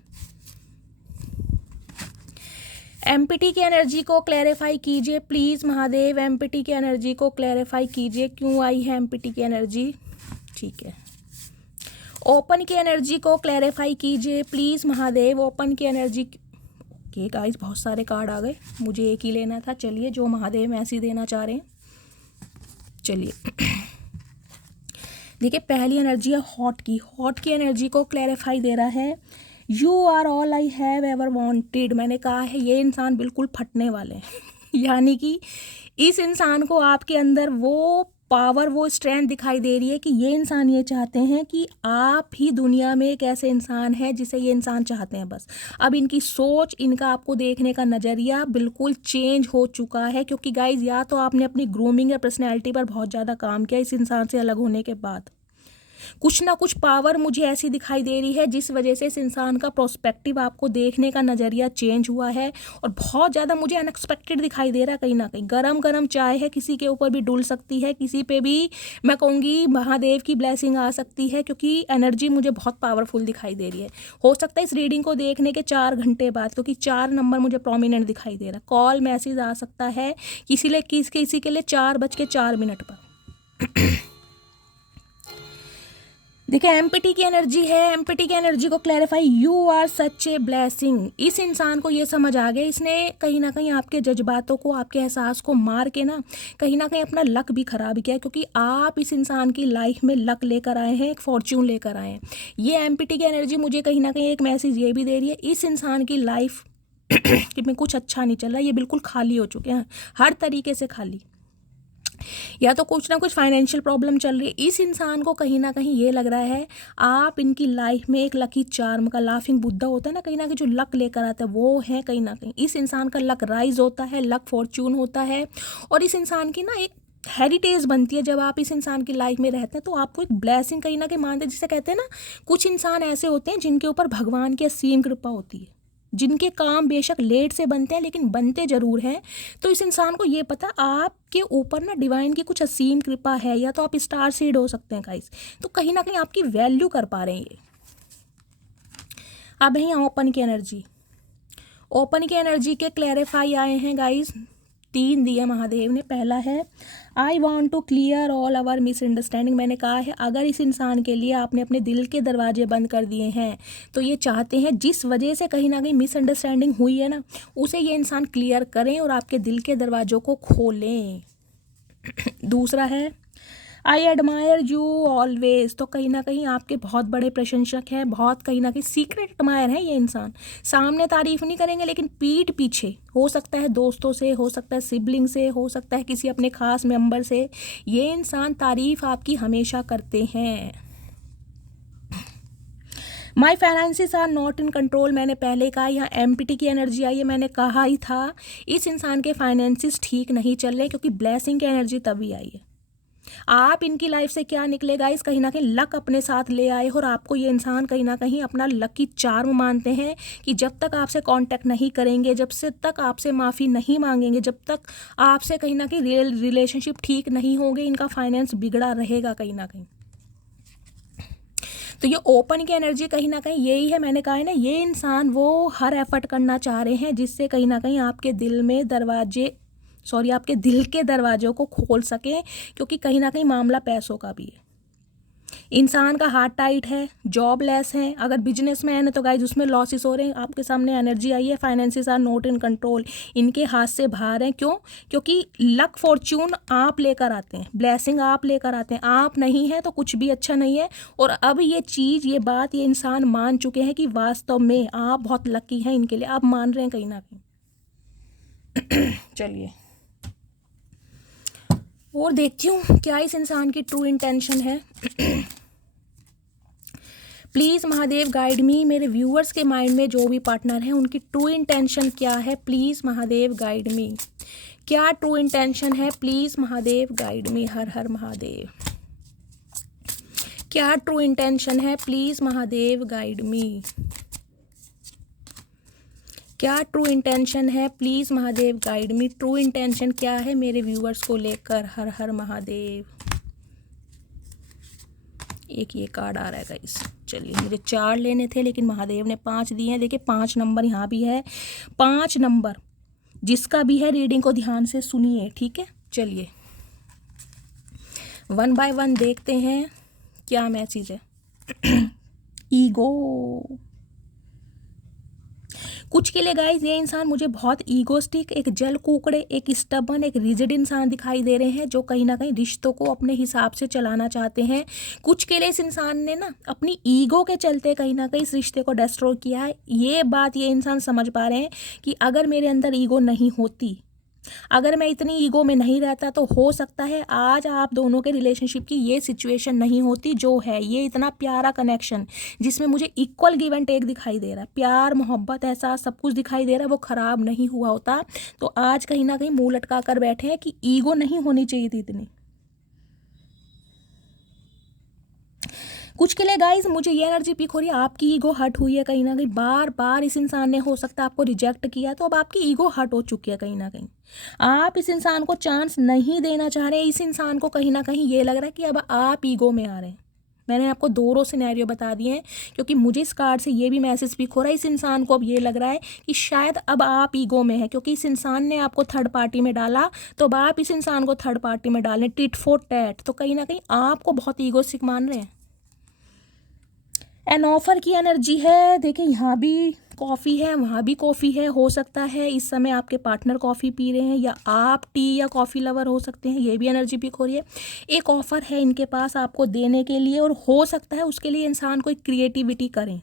एमपीटी की एनर्जी को क्लैरिफाई कीजिए प्लीज़ महादेव, एमपीटी की एनर्जी को क्लैरिफाई कीजिए, क्यों आई है एमपीटी की एनर्जी। ठीक है, ओपन की एनर्जी को क्लैरिफाई कीजिए प्लीज़ महादेव, ओपन की एनर्जी। ओके गाइस बहुत सारे कार्ड आ गए, मुझे एक ही लेना था। चलिए जो महादेव मैसेज देना चाह रहे हैं, चलिए देखिए पहली एनर्जी है हॉट की। हॉट की एनर्जी को क्लैरिफाई दे रहा है, you are all I have ever wanted. मैंने कहा है ये इंसान बिल्कुल फटने वाले हैं यानी कि इस इंसान को आपके अंदर वो पावर, वो स्ट्रेंथ दिखाई दे रही है कि ये इंसान ये चाहते हैं कि आप ही दुनिया में एक ऐसे इंसान है जिसे ये इंसान चाहते हैं बस। अब इनकी सोच, इनका आपको देखने का नज़रिया बिल्कुल चेंज हो चुका है, क्योंकि गाइज या तो आपने अपनी ग्रूमिंग या पर्सनैलिटी पर बहुत ज़्यादा काम किया इस इंसान से अलग होने के बाद। कुछ ना कुछ पावर मुझे ऐसी दिखाई दे रही है जिस वजह से इस इंसान का प्रोस्पेक्टिव, आपको देखने का नज़रिया चेंज हुआ है, और बहुत ज़्यादा मुझे अनएक्सपेक्टेड दिखाई दे रहा है। कहीं ना कहीं गरम गरम चाय है, किसी के ऊपर भी डुल सकती है, किसी पे भी मैं कहूँगी महादेव की ब्लेसिंग आ सकती है, क्योंकि एनर्जी मुझे बहुत पावरफुल दिखाई दे रही है। हो सकता है इस रीडिंग को देखने के 4 घंटे बाद, क्योंकि 4 नंबर मुझे प्रोमिनेंट दिखाई दे रहा है, कॉल मैसेज आ सकता है किसी के लिए 4:04 पर। देखिए एमपीटी की एनर्जी है, एमपीटी की एनर्जी को clarify, you are such a blessing. इस इंसान को ये समझ आ गया, इसने कहीं ना कहीं आपके जज्बातों को, आपके एहसास को मार के ना कहीं अपना लक भी ख़राब किया, क्योंकि आप इस इंसान की लाइफ में लक लेकर आए हैं, एक फॉर्च्यून लेकर आए हैं। ये एमपीटी की एनर्जी मुझे कहीं ना कहीं एक मैसेज ये भी दे रही है, इस इंसान की लाइफ में कुछ अच्छा नहीं चल रहा, ये बिल्कुल खाली हो चुके हैं, हर तरीके से खाली। या तो कुछ ना कुछ फाइनेंशियल प्रॉब्लम चल रही है। इस इंसान को कहीं ना कहीं ये लग रहा है आप इनकी लाइफ में एक लकी चार्म का, लाफिंग बुद्धा होता है ना कहीं जो लक लेकर आता है, वो है कहीं ना कहीं। इस इंसान का लक राइज होता है, लक फॉर्च्यून होता है, और इस इंसान की ना एक हेरिटेज बनती है। जब आप इस इंसान की लाइफ में रहते हैं तो आपको एक ब्लेसिंग कहीं ना कहीं मानते हैं, जिसे कहते हैं ना कुछ इंसान ऐसे होते हैं जिनके ऊपर भगवान की असीम कृपा होती है, जिनके काम बेशक लेट से बनते हैं लेकिन बनते ज़रूर हैं। तो इस इंसान को ये पता आपके ऊपर ना डिवाइन की कुछ असीम कृपा है, या तो आप स्टार सीड हो सकते हैं गाइस, तो कहीं ना कहीं आपकी वैल्यू कर पा रहे हैं ये। अब यहाँ ओपन की एनर्जी, ओपन की एनर्जी के क्लैरिफाई आए हैं गाइस, 3 दिए महादेव ने। पहला है I want to clear all our misunderstanding. मैंने कहा है अगर इस इंसान के लिए आपने अपने दिल के दरवाजे बंद कर दिए हैं तो ये चाहते हैं जिस वजह से कहीं ना कहीं मिसअंडरस्टैंडिंग हुई है ना, उसे ये इंसान क्लियर करें और आपके दिल के दरवाजों को खोलें। दूसरा है आई एडमायर यू ऑलवेज। तो कहीं ना कहीं आपके बहुत बड़े प्रशंसक हैं, बहुत कहीं ना कहीं सीक्रेट एडमायर है ये इंसान। सामने तारीफ नहीं करेंगे लेकिन पीठ पीछे, हो सकता है दोस्तों से, हो सकता है सिबलिंग से, हो सकता है किसी अपने खास मेंबर से, ये इंसान तारीफ आपकी हमेशा करते हैं। My finances are not in control. मैंने पहले कहा, यहाँ एमपीटी की एनर्जी आई है, मैंने कहा ही था इस इंसान के फाइनेंसिस ठीक नहीं चल रहे, क्योंकि ब्लेसिंग की एनर्जी तभी आई है। आप इनकी लाइफ से क्या निकलेगा, इस कहीं ना कहीं लक अपने साथ ले आए, और आपको ये इंसान कहीं ना कहीं अपना लकी चार्म मानते हैं कि जब तक आपसे कांटेक्ट नहीं करेंगे, जब से तक आपसे माफ़ी नहीं मांगेंगे, जब तक आपसे कहीं ना कहीं रिलेशनशिप ठीक नहीं होंगे, इनका फाइनेंस बिगड़ा रहेगा कहीं ना कहीं। तो ये ओपन की एनर्जी कहीं ना कहीं यही है। मैंने कहा है ना ये इंसान वो हर एफर्ट करना चाह रहे हैं जिससे कहीं ना कहीं आपके दिल में आपके दिल के दरवाजों को खोल सकें, क्योंकि कहीं ना कहीं मामला पैसों का भी है। इंसान का हार्ट टाइट है, जॉबलेस है, अगर बिजनेसमैन है तो गाइज उसमें लॉसेस हो रहे हैं। आपके सामने एनर्जी आई है, finances are not in control, इनके हाथ से बाहर हैं। क्यों? क्योंकि लक फॉर्च्यून आप लेकर आते हैं, ब्लेसिंग आप लेकर आते हैं, आप नहीं है तो कुछ भी अच्छा नहीं है। और अब ये चीज़, ये बात, ये इंसान मान चुके हैं कि वास्तव में आप बहुत लकी हैं इनके लिए, आप मान रहे हैं कहीं ना कहीं। चलिए और देखती हूँ क्या इस इंसान की ट्रू इंटेंशन है। प्लीज़ महादेव गाइड मी, मेरे व्यूअर्स के माइंड में जो भी पार्टनर हैं उनकी ट्रू इंटेंशन क्या है, प्लीज़ महादेव गाइड मी। क्या ट्रू इंटेंशन है, प्लीज़ महादेव गाइड मी। हर हर महादेव। क्या ट्रू इंटेंशन है, प्लीज़ महादेव गाइड मी। क्या ट्रू इंटेंशन है, please Mahadev guide me. True intention क्या है मेरे व्यूअर्स को लेकर। हर हर महादेव। एक ये कार्ड आ रहा है गाइस। चलिए, मुझे 4 लेने थे लेकिन महादेव ने 5 दिए हैं। देखिए 5 नंबर यहाँ भी है, 5 नंबर जिसका भी है रीडिंग को ध्यान से सुनिए, ठीक है। चलिए 1 बाय 1 देखते हैं क्या मैसेज है। ईगो। कुछ के लिए गाइज ये इंसान मुझे बहुत ईगोस्टिक, एक जल कुकड़े, एक स्टबन, एक रिजिड इंसान दिखाई दे रहे हैं जो कहीं ना कहीं रिश्तों को अपने हिसाब से चलाना चाहते हैं। कुछ के लिए इस इंसान ने ना अपनी ईगो के चलते कहीं ना कहीं इस रिश्ते को डिस्ट्रॉय किया है। ये बात ये इंसान समझ पा रहे हैं कि अगर मेरे अंदर ईगो नहीं होती, अगर मैं इतनी ईगो में नहीं रहता तो हो सकता है आज आप दोनों के रिलेशनशिप की ये सिचुएशन नहीं होती जो है। ये इतना प्यारा कनेक्शन जिसमें मुझे इक्वल गिव एंड टेक दिखाई दे रहा है, प्यार मोहब्बत ऐसा सब कुछ दिखाई दे रहा है, वो ख़राब नहीं हुआ होता। तो आज कहीं ना कहीं मुंह लटका कर बैठे हैं कि ईगो नहीं होनी चाहिए थी इतनी। कुछ के लिए गाइज मुझे ये एनर्जी पिक हो रही है, आपकी ईगो हर्ट हुई है कहीं ना कहीं। बार बार इस इंसान ने हो सकता है आपको रिजेक्ट किया, तो अब आपकी ईगो हर्ट हो चुकी है कहीं ना कहीं। आप इस इंसान को चांस नहीं देना चाह रहे। इस इंसान को कहीं ना कहीं ये लग रहा है कि अब आप ईगो में आ रहे हैं। मैंने आपको 2 सिनेरियो बता दिए हैं क्योंकि मुझे इस कार्ड से ये भी मैसेज पिक हो रहा है। इस इंसान को अब ये लग रहा है कि शायद अब आप ईगो में है क्योंकि इस इंसान ने आपको थर्ड पार्टी में डाला, तो अब आप इस इंसान को थर्ड पार्टी में डालें, टिट फॉर टैट। तो कहीं ना कहीं आपको बहुत ईगोस्टिक मान रहे हैं। एन ऑफर की एनर्जी है। देखिए यहाँ भी कॉफ़ी है, वहाँ भी कॉफ़ी है। हो सकता है इस समय आपके पार्टनर कॉफ़ी पी रहे हैं या आप टी या कॉफ़ी लवर हो सकते हैं। ये भी एनर्जी पिक हो रही है। एक ऑफ़र है इनके पास आपको देने के लिए और हो सकता है उसके लिए इंसान कोई क्रिएटिविटी करें।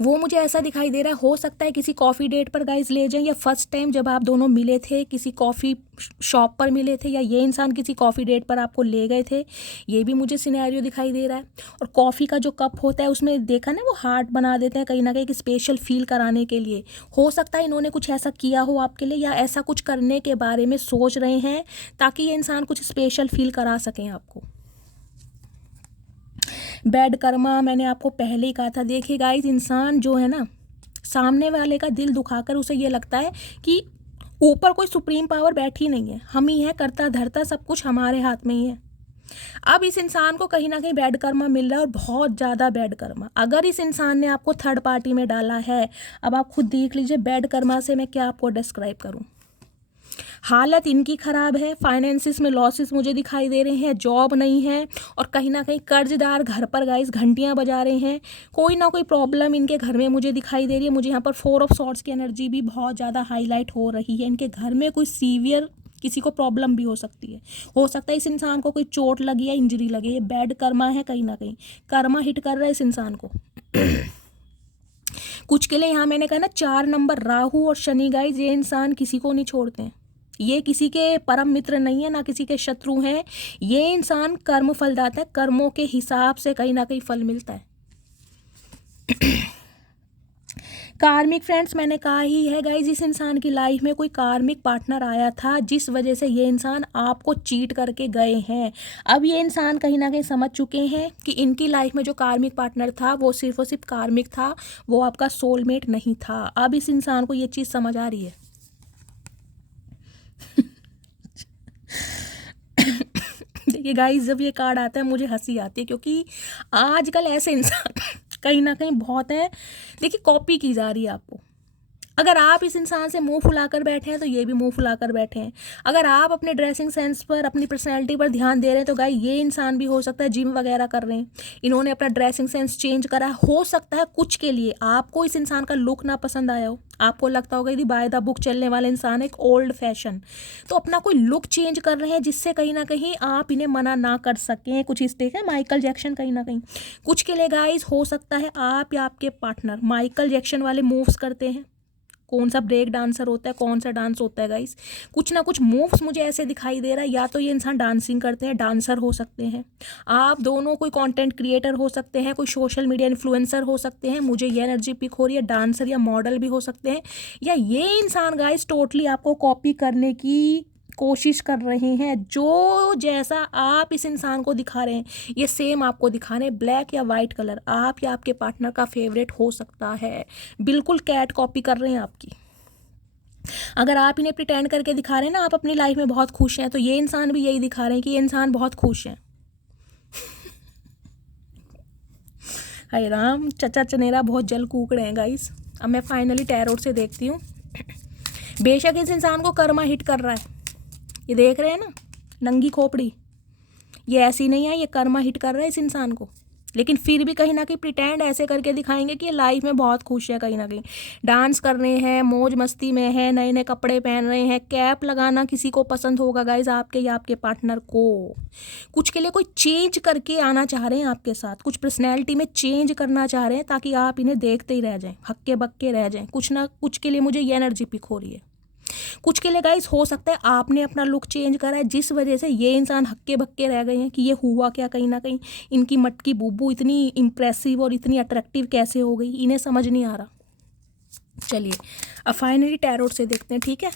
वो मुझे ऐसा दिखाई दे रहा है, हो सकता है किसी कॉफ़ी डेट पर गाइज ले जाएं या फर्स्ट टाइम जब आप दोनों मिले थे किसी कॉफ़ी शॉप पर मिले थे या ये इंसान किसी कॉफ़ी डेट पर आपको ले गए थे। ये भी मुझे सिनेरियो दिखाई दे रहा है। और कॉफ़ी का जो कप होता है उसमें देखा ना वो हार्ट बना देते हैं कहीं ना कहीं, एक स्पेशल फील कराने के लिए। हो सकता है इन्होंने कुछ ऐसा किया हो आपके लिए या ऐसा कुछ करने के बारे में सोच रहे हैं ताकि ये इंसान कुछ स्पेशल फील करा सकें आपको। बैड कर्मा मैंने आपको पहले ही कहा था। देखिए गाइस, इंसान जो है ना सामने वाले का दिल दुखाकर उसे ये लगता है कि ऊपर कोई सुप्रीम पावर बैठी नहीं है, हम ही है करता धरता, सब कुछ हमारे हाथ में ही है। अब इस इंसान को कहीं ना कहीं बैड कर्मा मिल रहा है और बहुत ज़्यादा बैड कर्मा। अगर इस इंसान ने आपको थर्ड पार्टी में डाला है, अब आप खुद देख लीजिए बैड कर्मा से मैं क्या आपको डिस्क्राइब करूं। हालत इनकी ख़राब है, फाइनेंसिस में लॉसेस मुझे दिखाई दे रहे हैं, जॉब नहीं है और कहीं ना कहीं कर्जदार घर पर गाइस घंटियां बजा रहे हैं। कोई ना कोई प्रॉब्लम इनके घर में मुझे दिखाई दे रही है। मुझे यहाँ पर 4 ऑफ सॉर्ड्स की एनर्जी भी बहुत ज़्यादा हाईलाइट हो रही है। इनके घर में कोई सीवियर किसी को प्रॉब्लम भी हो सकती है। हो सकता है इस इंसान को कोई चोट लगी या इंजरी लगी। ये बैड कर्मा है, कहीं ना कहीं कर्मा हिट कर रहा है इस इंसान को। कुछ के लिए यहाँ मैंने कहा ना 4 नंबर राहु और शनि गाइस, ये इंसान किसी को नहीं छोड़ते हैं। ये किसी के परम मित्र नहीं है, ना किसी के शत्रु हैं। ये इंसान कर्म फल दाता है, कर्मों के हिसाब से कहीं ना कहीं फल मिलता है। कार्मिक फ्रेंड्स मैंने कहा ही है गाइज, इस इंसान की लाइफ में कोई कार्मिक पार्टनर आया था जिस वजह से ये इंसान आपको चीट करके गए हैं। अब ये इंसान कहीं ना कहीं समझ चुके हैं कि इनकी लाइफ में जो कार्मिक पार्टनर था वो सिर्फ और सिर्फ कार्मिक था, वो आपका सोलमेट नहीं था। अब इस इंसान को ये चीज़ समझ आ रही है। देखिए गाइस, जब ये कार्ड आता है मुझे हंसी आती है क्योंकि आजकल ऐसे इंसान कहीं ना कहीं बहुत है। देखिए कॉपी की जा रही है आपको। अगर आप इस इंसान से मुंह फुलाकर बैठे हैं तो ये भी मुंह फुलाकर बैठे हैं। अगर आप अपने ड्रेसिंग सेंस पर, अपनी पर्सनैलिटी पर ध्यान दे रहे हैं तो गाइस ये इंसान भी हो सकता है जिम वगैरह कर रहे हैं, इन्होंने अपना ड्रेसिंग सेंस चेंज करा है। हो सकता है कुछ के लिए आपको इस इंसान का लुक ना पसंद आया हो, आपको लगता होगा यदि बाय द बुक चलने वाला इंसान एक ओल्ड फैशन, तो अपना कोई लुक चेंज कर रहे हैं जिससे कहीं ना कहीं आप इन्हें मना ना कर सकें। कुछ इस तरह है माइकल जैक्सन कहीं ना कहीं। कुछ के लिए गाइस हो सकता है आप या आपके पार्टनर माइकल जैक्सन वाले मूव्स करते हैं। कौन सा ब्रेक डांसर होता है, कौन सा डांस होता है गाइस, कुछ ना कुछ मूव्स मुझे ऐसे दिखाई दे रहा है। या तो ये इंसान डांसिंग करते हैं, डांसर हो सकते हैं आप दोनों, कोई कंटेंट क्रिएटर हो सकते हैं, कोई सोशल मीडिया इन्फ्लुएंसर हो सकते हैं, मुझे ये एनर्जी पिक हो रही है, डांसर या मॉडल भी हो सकते हैं। या ये इंसान गाइस टोटली आपको कॉपी करने की कोशिश कर रहे हैं। जो जैसा आप इस इंसान को दिखा रहे हैं ये सेम आपको दिखा रहे हैं। ब्लैक या वाइट कलर आप या आपके पार्टनर का फेवरेट हो सकता है। बिल्कुल कैट कॉपी कर रहे हैं आपकी। अगर आप इन्हें प्रिटेंड करके दिखा रहे हैं ना आप अपनी लाइफ में बहुत खुश हैं, तो ये इंसान भी यही दिखा रहे हैं कि ये इंसान बहुत खुश है। हाय राम, चचा चनेरा बहुत जल कूक रहे हैं गाइस। अब मैं फाइनली टैरोट से देखती हूँ। बेशक इस इंसान को कर्मा हिट कर रहा है, ये देख रहे हैं ना नंगी खोपड़ी, ये ऐसी नहीं है, ये कर्मा हिट कर रहा है इस इंसान को। लेकिन फिर भी कहीं ना कहीं प्रिटेंड ऐसे करके दिखाएंगे कि ये लाइफ में बहुत खुश है। कहीं ना कहीं डांस कर रहे हैं, मौज मस्ती में है, नए नए कपड़े पहन रहे हैं। कैप लगाना किसी को पसंद होगा गाइज, आपके या आपके पार्टनर को। कुछ के लिए कोई चेंज करके आना चाह रहे हैं आपके साथ, कुछ पर्सनैलिटी में चेंज करना चाह रहे हैं ताकि आप इन्हें देखते ही रह जाएं, हक्के बक्के रह जाएं। कुछ ना कुछ के लिए मुझे ये एनर्जी पिक हो रही है। कुछ के लिए गाइस हो सकता है आपने अपना लुक चेंज करा है जिस वजह से ये इंसान हक्के बक्के रह गए हैं कि ये हुआ क्या। कहीं ना कहीं इनकी मटकी बुब्बू इतनी इम्प्रेसिव और इतनी अट्रैक्टिव कैसे हो गई, इन्हें समझ नहीं आ रहा। चलिए अब फाइनली टैरोट से देखते हैं, ठीक है।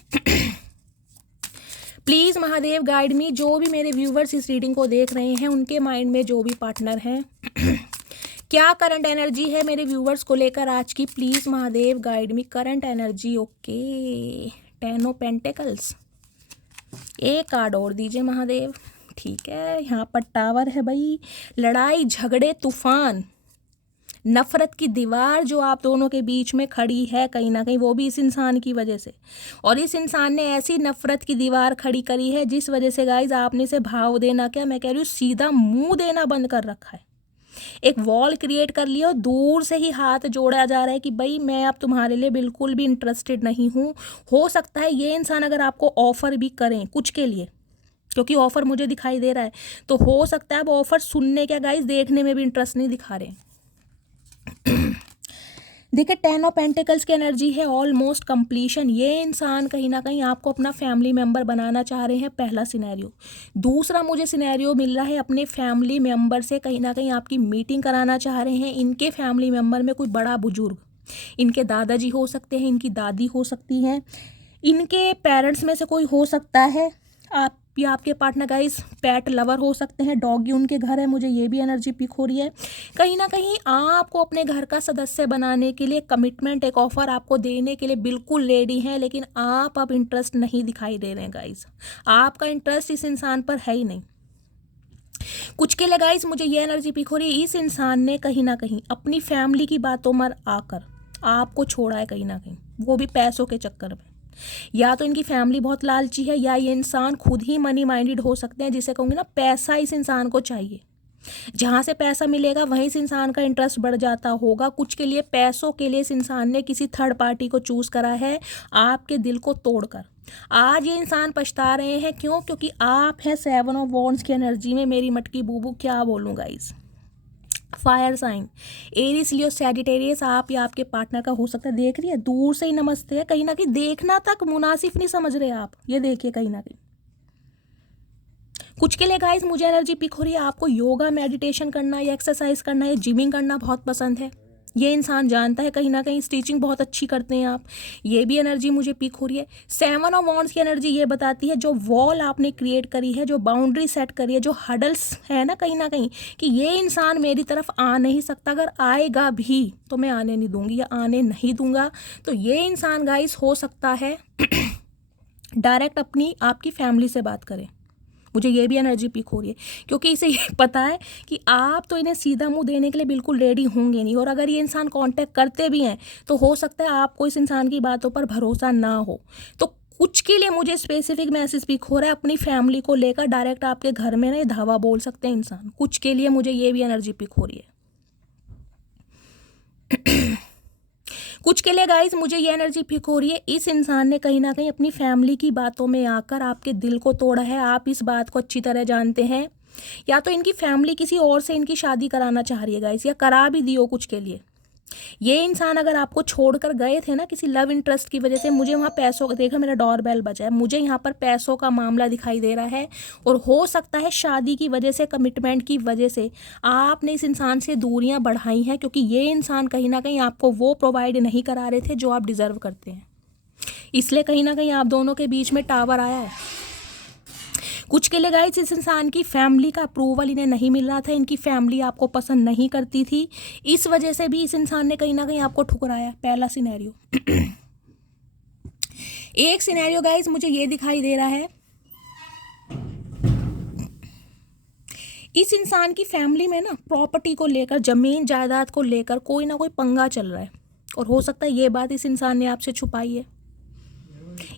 प्लीज़ महादेव गाइड मी, जो भी मेरे व्यूवर्स इस रीडिंग को देख रहे हैं उनके माइंड में जो भी पार्टनर हैं क्या करंट एनर्जी है मेरे व्यूवर्स को लेकर आज की। Please Mahadev guide me current energy. Okay, 10 of pentacles, एक कार्ड और दीजिए महादेव। ठीक है, यहाँ पर टावर है भाई, लड़ाई झगड़े तूफान, नफरत की दीवार जो आप दोनों के बीच में खड़ी है कहीं ना कहीं, वो भी इस इंसान की वजह से। और इस इंसान ने ऐसी नफरत की दीवार खड़ी करी है जिस वजह से गाइज आपने से भाव देना, क्या मैं कह रही हूँ, सीधा मुंह देना बंद कर रखा है। एक वॉल क्रिएट कर लिया और दूर से ही हाथ जोड़ा जा रहा है कि भाई मैं अब तुम्हारे लिए बिल्कुल भी इंटरेस्टेड नहीं हूँ। हो सकता है ये इंसान अगर आपको ऑफर भी करें कुछ के लिए, क्योंकि ऑफर मुझे दिखाई दे रहा है, तो हो सकता है अब ऑफर सुनने क्या गाइस देखने में भी इंटरेस्ट नहीं दिखा रहे। देखिए 10 ऑफ पेंटिकल्स की एनर्जी है ऑलमोस्ट कंप्लीशन। ये इंसान कहीं ना कहीं आपको अपना फैमिली मेंबर बनाना चाह रहे हैं, पहला सिनेरियो। दूसरा मुझे सिनेरियो मिल रहा है अपने फैमिली मेंबर से कहीं ना कहीं आपकी मीटिंग कराना चाह रहे हैं। इनके फैमिली मेंबर में कोई बड़ा बुजुर्ग, इनके दादाजी हो सकते हैं, इनकी दादी हो सकती हैं, इनके पेरेंट्स में से कोई हो सकता है। आप या आपके पार्टनर गाइस पेट लवर हो सकते हैं, डॉगी उनके घर है, मुझे ये भी एनर्जी पिक हो रही है। कहीं ना कहीं आपको अपने घर का सदस्य बनाने के लिए कमिटमेंट, एक ऑफर आपको देने के लिए बिल्कुल रेडी हैं, लेकिन आप अब इंटरेस्ट नहीं दिखाई दे रहे हैं गाइस। आपका इंटरेस्ट इस इंसान पर है ही नहीं। कुछ के लिए गाइस मुझे ये एनर्जी पिक हो रही है, इस इंसान ने कहीं ना कहीं अपनी फैमिली की बातों में आकर आपको छोड़ा है कहीं ना कहीं, वो भी पैसों के चक्कर में। या तो इनकी फैमिली बहुत लालची है, या ये इंसान खुद ही मनी माइंडेड हो सकते हैं, जिसे कहूँगी ना पैसा इस इंसान को चाहिए। जहाँ से पैसा मिलेगा वहीं इस इंसान का इंटरेस्ट बढ़ जाता होगा। कुछ के लिए पैसों के लिए इस इंसान ने किसी थर्ड पार्टी को चूज़ करा है आपके दिल को तोड़कर। आज ये इंसान पछता रहे हैं, क्यों? क्योंकि आप हैं 7 ऑफ वॉन्ड्स की एनर्जी में। मेरी मटकी बूबू क्या बोलूँ guys, fire sign Aries Leo Sagittarius आप या आपके पार्टनर का हो सकता है। देख रही है दूर से ही नमस्ते है, कहीं ना कहीं देखना तक मुनासिब नहीं समझ रहे आप, ये देखिए कहीं ना कहीं। कुछ के लिए गाइस मुझे एनर्जी पिक हो रही है आपको योगा मेडिटेशन करना या एक्सरसाइज करना या जिमिंग करना बहुत पसंद है। ये इंसान जानता है कहीं ना कहीं स्टिचिंग बहुत अच्छी करते हैं आप, ये भी एनर्जी मुझे पिक हो रही है। 7 ऑफ वॉन्ड्स की एनर्जी ये बताती है जो वॉल आपने क्रिएट करी है, जो बाउंड्री सेट करी है, जो हडल्स है ना कहीं ना कहीं, कि ये इंसान मेरी तरफ आ नहीं सकता, अगर आएगा भी तो मैं आने नहीं दूंगी या आने नहीं दूंगा। तो ये इंसान गाइस हो सकता है डायरेक्ट अपनी आपकी फैमिली से बात करें, मुझे ये भी एनर्जी पिक हो रही है, क्योंकि इसे ये पता है कि आप तो इन्हें सीधा मुंह देने के लिए बिल्कुल रेडी होंगे नहीं, और अगर ये इंसान कांटेक्ट करते भी हैं तो हो सकता है आपको इस इंसान की बातों पर भरोसा ना हो। तो कुछ के लिए मुझे स्पेसिफिक मैसेज पिक हो रहा है अपनी फैमिली को लेकर, डायरेक्ट आपके घर में ना ये धावा बोल सकते हैं इंसान। कुछ के लिए मुझे ये भी एनर्जी पिक हो रही है। कुछ के लिए गाइज मुझे ये एनर्जी पिक हो रही है, इस इंसान ने कहीं ना कहीं अपनी फैमिली की बातों में आकर आपके दिल को तोड़ा है। आप इस बात को अच्छी तरह जानते हैं, या तो इनकी फैमिली किसी और से इनकी शादी कराना चाह रही है गाइज, या करा भी दी हो कुछ के लिए। ये इंसान अगर आपको छोड़कर गए थे ना किसी लव इंटरेस्ट की वजह से, मुझे वहाँ पैसों का, देखा मेरा डोरबेल बजा है, मुझे यहाँ पर पैसों का मामला दिखाई दे रहा है। और हो सकता है शादी की वजह से, कमिटमेंट की वजह से आपने इस इंसान से दूरियां बढ़ाई हैं, क्योंकि ये इंसान कहीं ना कहीं आपको वो प्रोवाइड नहीं करा रहे थे जो आप डिज़र्व करते हैं। इसलिए कहीं ना कहीं आप दोनों के बीच में टावर आया है। कुछ के लिए गाइस इस इंसान की फैमिली का अप्रूवल इन्हें नहीं मिल रहा था, इनकी फैमिली आपको पसंद नहीं करती थी, इस वजह से भी इस इंसान ने कहीं ना कहीं आपको ठुकराया। पहला सिनेरियो। एक सिनेरियो गाइस मुझे ये दिखाई दे रहा है, इस इंसान की फैमिली में ना प्रॉपर्टी को लेकर, जमीन जायदाद को लेकर कोई ना कोई पंगा चल रहा है, और हो सकता है ये बात इस इंसान ने आपसे छुपाई है।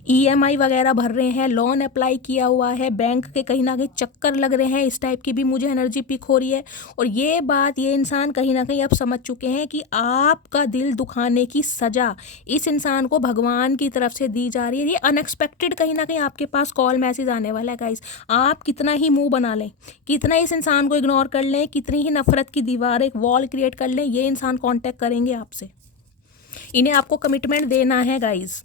ईएमआई वगैरह भर रहे हैं, लोन अप्लाई किया हुआ है, बैंक के कहीं ना कहीं चक्कर लग रहे हैं, इस टाइप की भी मुझे एनर्जी पिक हो रही है। और ये बात ये इंसान कहीं ना कहीं अब समझ चुके हैं कि आपका दिल दुखाने की सज़ा इस इंसान को भगवान की तरफ से दी जा रही है। ये अनएक्सपेक्टेड कहीं ना कहीं आपके पास कॉल मैसेज आने वाला है गाइस। आप कितना ही मुंह बना लें, कितना इस इंसान को इग्नोर कर लें, कितनी ही नफरत की दीवार, एक वॉल क्रिएट कर लें, ये इंसान कॉन्टेक्ट करेंगे आपसे। इन्हें आपको कमिटमेंट देना है गाइस।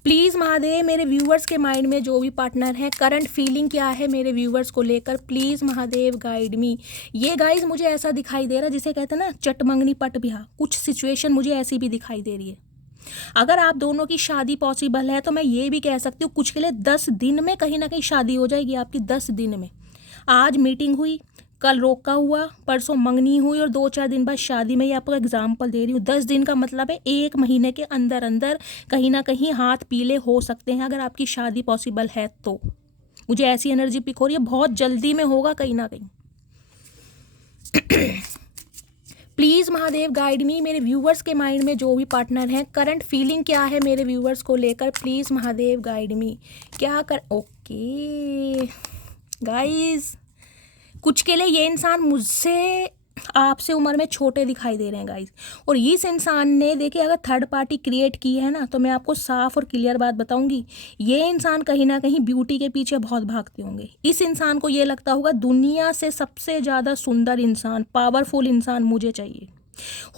प्लीज़ महादेव, मेरे व्यूवर्स के माइंड में जो भी पार्टनर है, करंट फीलिंग क्या है मेरे व्यूवर्स को लेकर, प्लीज़ महादेव गाइड मी। ये गाइस मुझे ऐसा दिखाई दे रहा है जिसे कहते हैं ना चटमंगनी पट बिहा, कुछ सिचुएशन मुझे ऐसी भी दिखाई दे रही है। अगर आप दोनों की शादी पॉसिबल है तो मैं ये भी कह सकती हूँ कुछ के लिए 10 दिन में कहीं ना कहीं शादी हो जाएगी आपकी। 10 दिन में, आज मीटिंग हुई, कल रोका हुआ, परसों मंगनी हुई, और 2-4 दिन बाद शादी में। ये आपको एग्जाम्पल दे रही हूँ। 10 दिन का मतलब है 1 महीने के अंदर अंदर कहीं ना कहीं हाथ पीले हो सकते हैं, अगर आपकी शादी पॉसिबल है तो। मुझे ऐसी एनर्जी पिक हो रही है, बहुत जल्दी में होगा कहीं ना कहीं। प्लीज़ महादेव गाइड मी, मेरे व्यूवर्स के माइंड में जो भी पार्टनर हैं, करंट फीलिंग क्या है मेरे व्यूवर्स को लेकर, प्लीज़ महादेव गाइड मी। क्या कर, ओके गाइज, कुछ के लिए ये इंसान मुझसे, आपसे उम्र में छोटे दिखाई दे रहे हैं गाइस। और इस इंसान ने, देखिए अगर थर्ड पार्टी क्रिएट की है ना, तो मैं आपको साफ और क्लियर बात बताऊंगी, ये इंसान कहीं ना कहीं ब्यूटी के पीछे बहुत भागते होंगे। इस इंसान को ये लगता होगा दुनिया से सबसे ज़्यादा सुंदर इंसान, पावरफुल इंसान मुझे चाहिए।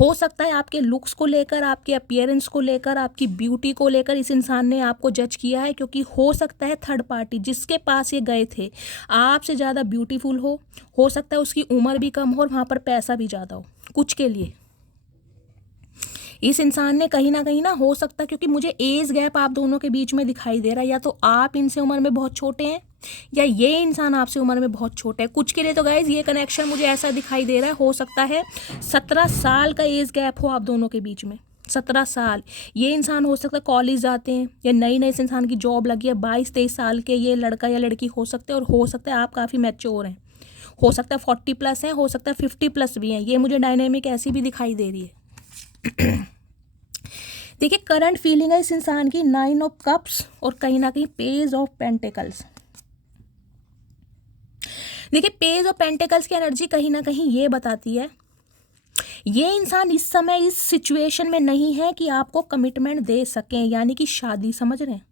हो सकता है आपके लुक्स को लेकर, आपके अपीयरेंस को लेकर, आपकी ब्यूटी को लेकर इस इंसान ने आपको जज किया है, क्योंकि हो सकता है थर्ड पार्टी जिसके पास ये गए थे आपसे ज़्यादा ब्यूटीफुल हो सकता है उसकी उम्र भी कम हो और वहाँ पर पैसा भी ज़्यादा हो। कुछ के लिए इस इंसान ने कहीं ना कहीं ना, हो सकता है क्योंकि मुझे एज गैप आप दोनों के बीच में दिखाई दे रहा है, या तो आप इनसे उम्र में बहुत छोटे हैं या ये इंसान आपसे उम्र में बहुत छोटे हैं। कुछ के लिए तो गाइज ये कनेक्शन मुझे ऐसा दिखाई दे रहा है, हो सकता है 17 साल का एज गैप हो आप दोनों के बीच में। 17 साल। ये इंसान हो सकता है कॉलेज जाते हैं, या नई नई इस इंसान की जॉब लगी है। 22-23 साल के ये लड़का या लड़की हो सकते हैं, और हो सकता है आप काफ़ी मैच्योर हैं, हो सकता है 40+ हैं, हो सकता है 50+ भी हैं। ये मुझे डायनेमिक ऐसी भी दिखाई दे रही है। देखिए करंट फीलिंग है इस इंसान की 9 ऑफ कप्स और कहीं ना कहीं पेज ऑफ पेंटिकल्स। देखिए पेज ऑफ पेंटिकल्स की एनर्जी कहीं ना कहीं ये बताती है, ये इंसान इस समय इस सिचुएशन में नहीं है कि आपको कमिटमेंट दे सकें, यानी कि शादी, समझ रहे हैं।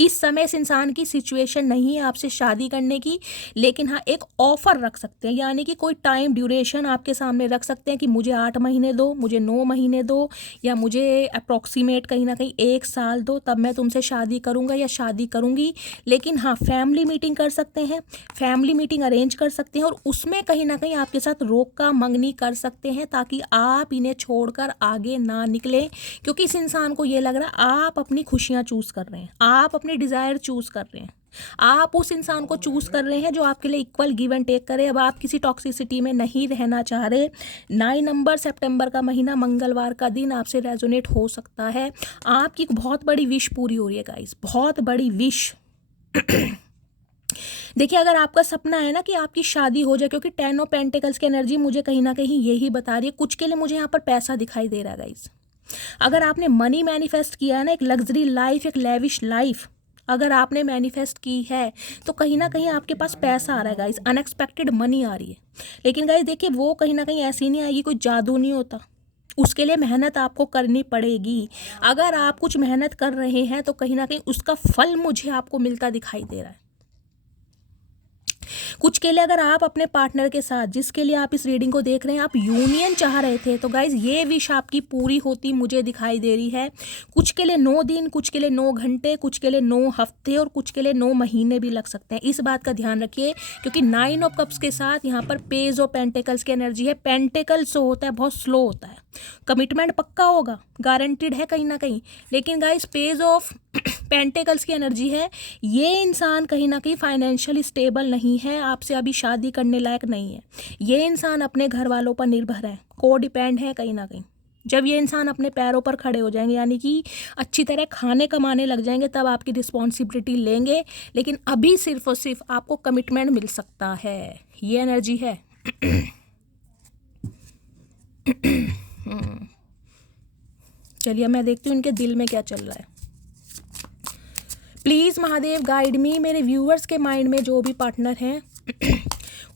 इस समय इस इंसान की सिचुएशन नहीं है आपसे शादी करने की, लेकिन हाँ एक ऑफर रख सकते हैं, यानी कि कोई टाइम ड्यूरेशन आपके सामने रख सकते हैं कि मुझे 8 महीने दो, मुझे 9 महीने दो, या मुझे अप्रॉक्सीमेट कहीं ना कहीं 1 साल दो, तब मैं तुमसे शादी करूँगा या शादी करूँगी। लेकिन हाँ फैमिली मीटिंग कर सकते हैं, फैमिली मीटिंग अरेंज कर सकते हैं, और उसमें कहीं ना कहीं आपके साथ रोका मंगनी कर सकते हैं, ताकि आप इन्हें छोड़कर आगे ना निकलें। क्योंकि इस इंसान को ये लग रहा है आप अपनी खुशियाँ चूज़ कर रहे हैं, आप अपने डिज़ायर चूज़ कर रहे हैं। आप उस इंसान को चूज कर रहे हैं जो आपके लिए इक्वल गिव एंड टेक करे। अब आप किसी टॉक्सिसिटी में नहीं रहना चाह रहे। 9 नंबर सितंबर का महीना, मंगलवार का दिन आपसे रेजोनेट हो सकता है। आपकी एक बहुत बड़ी विश पूरी हो रही है गाइस, बहुत बड़ी विश। देखिए, अगर आपका सपना है ना कि आपकी शादी हो जाए, क्योंकि 10 ऑफ पेंटिकल्स की एनर्जी मुझे कहीं ना कहीं यही बता रही है। कुछ के लिए मुझे यहाँ पर पैसा दिखाई दे रहा है गाइस। अगर आपने मनी मैनिफेस्ट किया है ना, एक लग्जरी लाइफ, एक लेविश लाइफ अगर आपने मैनिफेस्ट की है, तो कहीं ना कहीं आपके पास पैसा आ रहा है गाइस, अनएक्सपेक्टेड मनी आ रही है। लेकिन गाइस देखिए, वो कहीं ना कहीं ऐसी नहीं आएगी, कोई जादू नहीं होता। उसके लिए मेहनत आपको करनी पड़ेगी। अगर आप कुछ मेहनत कर रहे हैं तो कहीं ना कहीं उसका फल मुझे आपको मिलता दिखाई दे रहा है। कुछ के लिए अगर आप अपने पार्टनर के साथ, जिसके लिए आप इस रीडिंग को देख रहे हैं, आप यूनियन चाह रहे थे, तो गाइज ये विश आपकी पूरी होती मुझे दिखाई दे रही है। कुछ के लिए 9 दिन, कुछ के लिए 9 घंटे, कुछ के लिए 9 हफ्ते और कुछ के लिए 9 महीने भी लग सकते हैं। इस बात का ध्यान रखिए, क्योंकि 9 ऑफ कप्स के साथ यहाँ पर पेज ऑफ पेंटिकल्स की एनर्जी है। पेंटिकल्स जो होता है बहुत स्लो होता है, कमिटमेंट पक्का होगा, गारंटीड है कहीं ना कहीं। लेकिन गाइस पेज ऑफ पेंटिकल्स की एनर्जी है, ये इंसान कहीं ना कहीं फाइनेंशियली स्टेबल नहीं है, आपसे अभी शादी करने लायक नहीं है। ये इंसान अपने घर वालों पर निर्भर है, को डिपेंड है कहीं ना कहीं। जब ये इंसान अपने पैरों पर खड़े हो जाएंगे, यानी कि अच्छी तरह खाने कमाने लग जाएंगे, तब आपकी रिस्पॉन्सिबिलिटी लेंगे। लेकिन अभी सिर्फ और सिर्फ आपको कमिटमेंट मिल सकता है, ये एनर्जी है। चलिए मैं देखती हूँ इनके दिल में क्या चल रहा है। प्लीज़ महादेव गाइड मी, मेरे व्यूवर्स के माइंड में जो भी पार्टनर हैं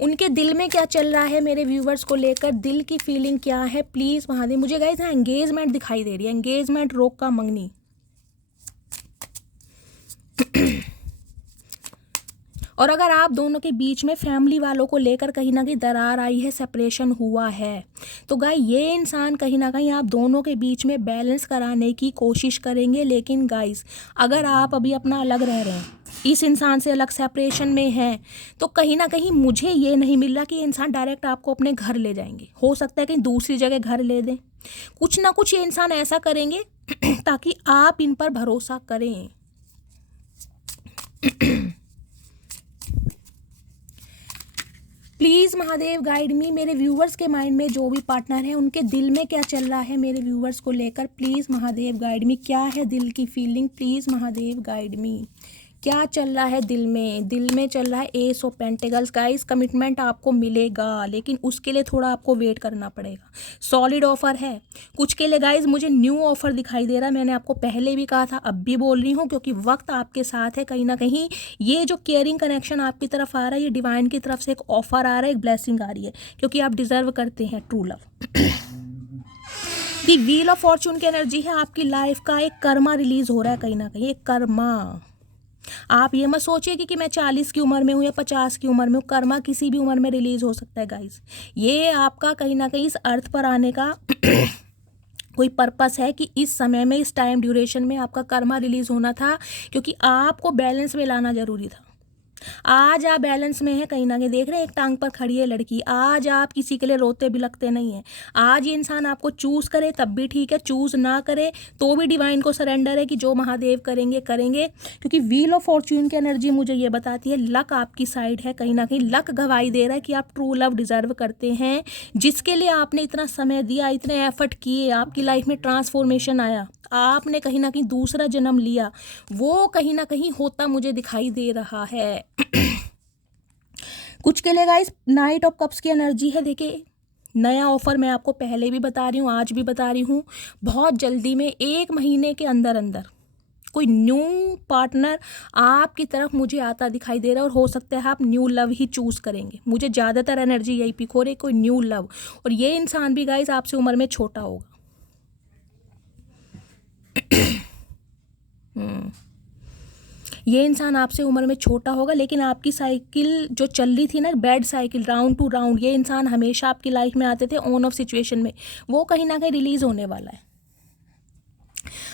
उनके दिल में क्या चल रहा है, मेरे व्यूवर्स को लेकर दिल की फीलिंग क्या है। प्लीज़ महादेव, मुझे गाइस यहाँ एंगेजमेंट दिखाई दे रही है, एंगेजमेंट, रोक का मंगनी। और अगर आप दोनों के बीच में फैमिली वालों को लेकर कहीं ना कहीं दरार आई है, सेपरेशन हुआ है, तो गाय ये इंसान कहीं ना कहीं आप दोनों के बीच में बैलेंस कराने की कोशिश करेंगे। लेकिन गाइस अगर आप अभी अपना अलग रह रहे हैं, इस इंसान से अलग सेपरेशन में हैं, तो कहीं ना कहीं मुझे ये नहीं मिल रहा कि ये इंसान डायरेक्ट आपको अपने घर ले जाएंगे। हो सकता है कहीं दूसरी जगह घर ले दें, कुछ ना कुछ ये इंसान ऐसा करेंगे ताकि आप इन पर भरोसा करें। प्लीज़ महादेव गाइड मी, मेरे व्यूवर्स के माइंड में जो भी पार्टनर हैं उनके दिल में क्या चल रहा है मेरे व्यूवर्स को लेकर। प्लीज़ महादेव गाइड मी, क्या है दिल की feeling. Please Mahadev guide me, क्या चल रहा है दिल में। दिल में चल रहा है S of pentacles. Guys commitment आपको मिलेगा, लेकिन उसके लिए थोड़ा आपको वेट करना पड़ेगा। सॉलिड ऑफर है। कुछ के लिए गाइस मुझे न्यू ऑफर दिखाई दे रहा है, मैंने आपको पहले भी कहा था, अब भी बोल रही हूँ, क्योंकि वक्त आपके साथ है। कहीं ना कहीं ये जो केयरिंग कनेक्शन आपकी तरफ आ रहा है, ये डिवाइन की तरफ से एक ऑफर आ रहा है, एक ब्लेसिंग आ रही है, क्योंकि आप डिजर्व करते हैं true love. The wheel of Fortune की एनर्जी है, आपकी लाइफ का एक कर्मा रिलीज हो रहा है, कहीं ना कहीं एक कर्मा। आप ये मत सोचिए कि मैं 40 की उम्र में हूँ या 50 की उम्र में हूँ, कर्मा किसी भी उम्र में रिलीज हो सकता है गाइस। ये आपका कहीं ना कहीं इस अर्थ पर आने का कोई पर्पस है कि इस समय में, इस टाइम ड्यूरेशन में आपका कर्मा रिलीज होना था, क्योंकि आपको बैलेंस में लाना जरूरी था। आज आप बैलेंस में हैं, कहीं ना कहीं देख रहे हैं एक टांग पर खड़ी है लड़की। आज आप किसी के लिए रोते बिलखते नहीं हैं। आज ये इंसान आपको चूज करे तब भी ठीक है, चूज ना करे तो भी डिवाइन को सरेंडर है कि जो महादेव करेंगे करेंगे। क्योंकि व्हील ऑफ फॉर्च्यून की एनर्जी मुझे ये बताती है लक आपकी साइड है। कहीं ना कहीं लक गवाही दे रहा है कि आप ट्रू लव डिजर्व करते हैं, जिसके लिए आपने इतना समय दिया, इतने एफर्ट किए, आपकी लाइफ में ट्रांसफॉर्मेशन आया, आपने कहीं ना कहीं दूसरा जन्म लिया, वो कहीं ना कहीं होता मुझे दिखाई दे रहा है। कुछ के लिए गाइस नाइट ऑफ कप्स की एनर्जी है। देखिए नया ऑफर मैं आपको पहले भी बता रही हूँ, आज भी बता रही हूँ, बहुत जल्दी में 1 महीने के अंदर अंदर कोई न्यू पार्टनर आपकी तरफ मुझे आता दिखाई दे रहा है। और हो सकता है आप न्यू लव ही चूज करेंगे, मुझे ज़्यादातर एनर्जी यही पिक हो रही है, कोई न्यू लव। और ये इंसान भी गाइस आपसे उम्र में छोटा होगा। ये इंसान आपसे उम्र में छोटा होगा, लेकिन आपकी साइकिल जो चल रही थी ना, bad cycle, round two round, ये इंसान हमेशा आपकी लाइफ में आते थे ऑन ऑफ सिचुएशन में, वो कहीं ना कहीं रिलीज होने वाला है।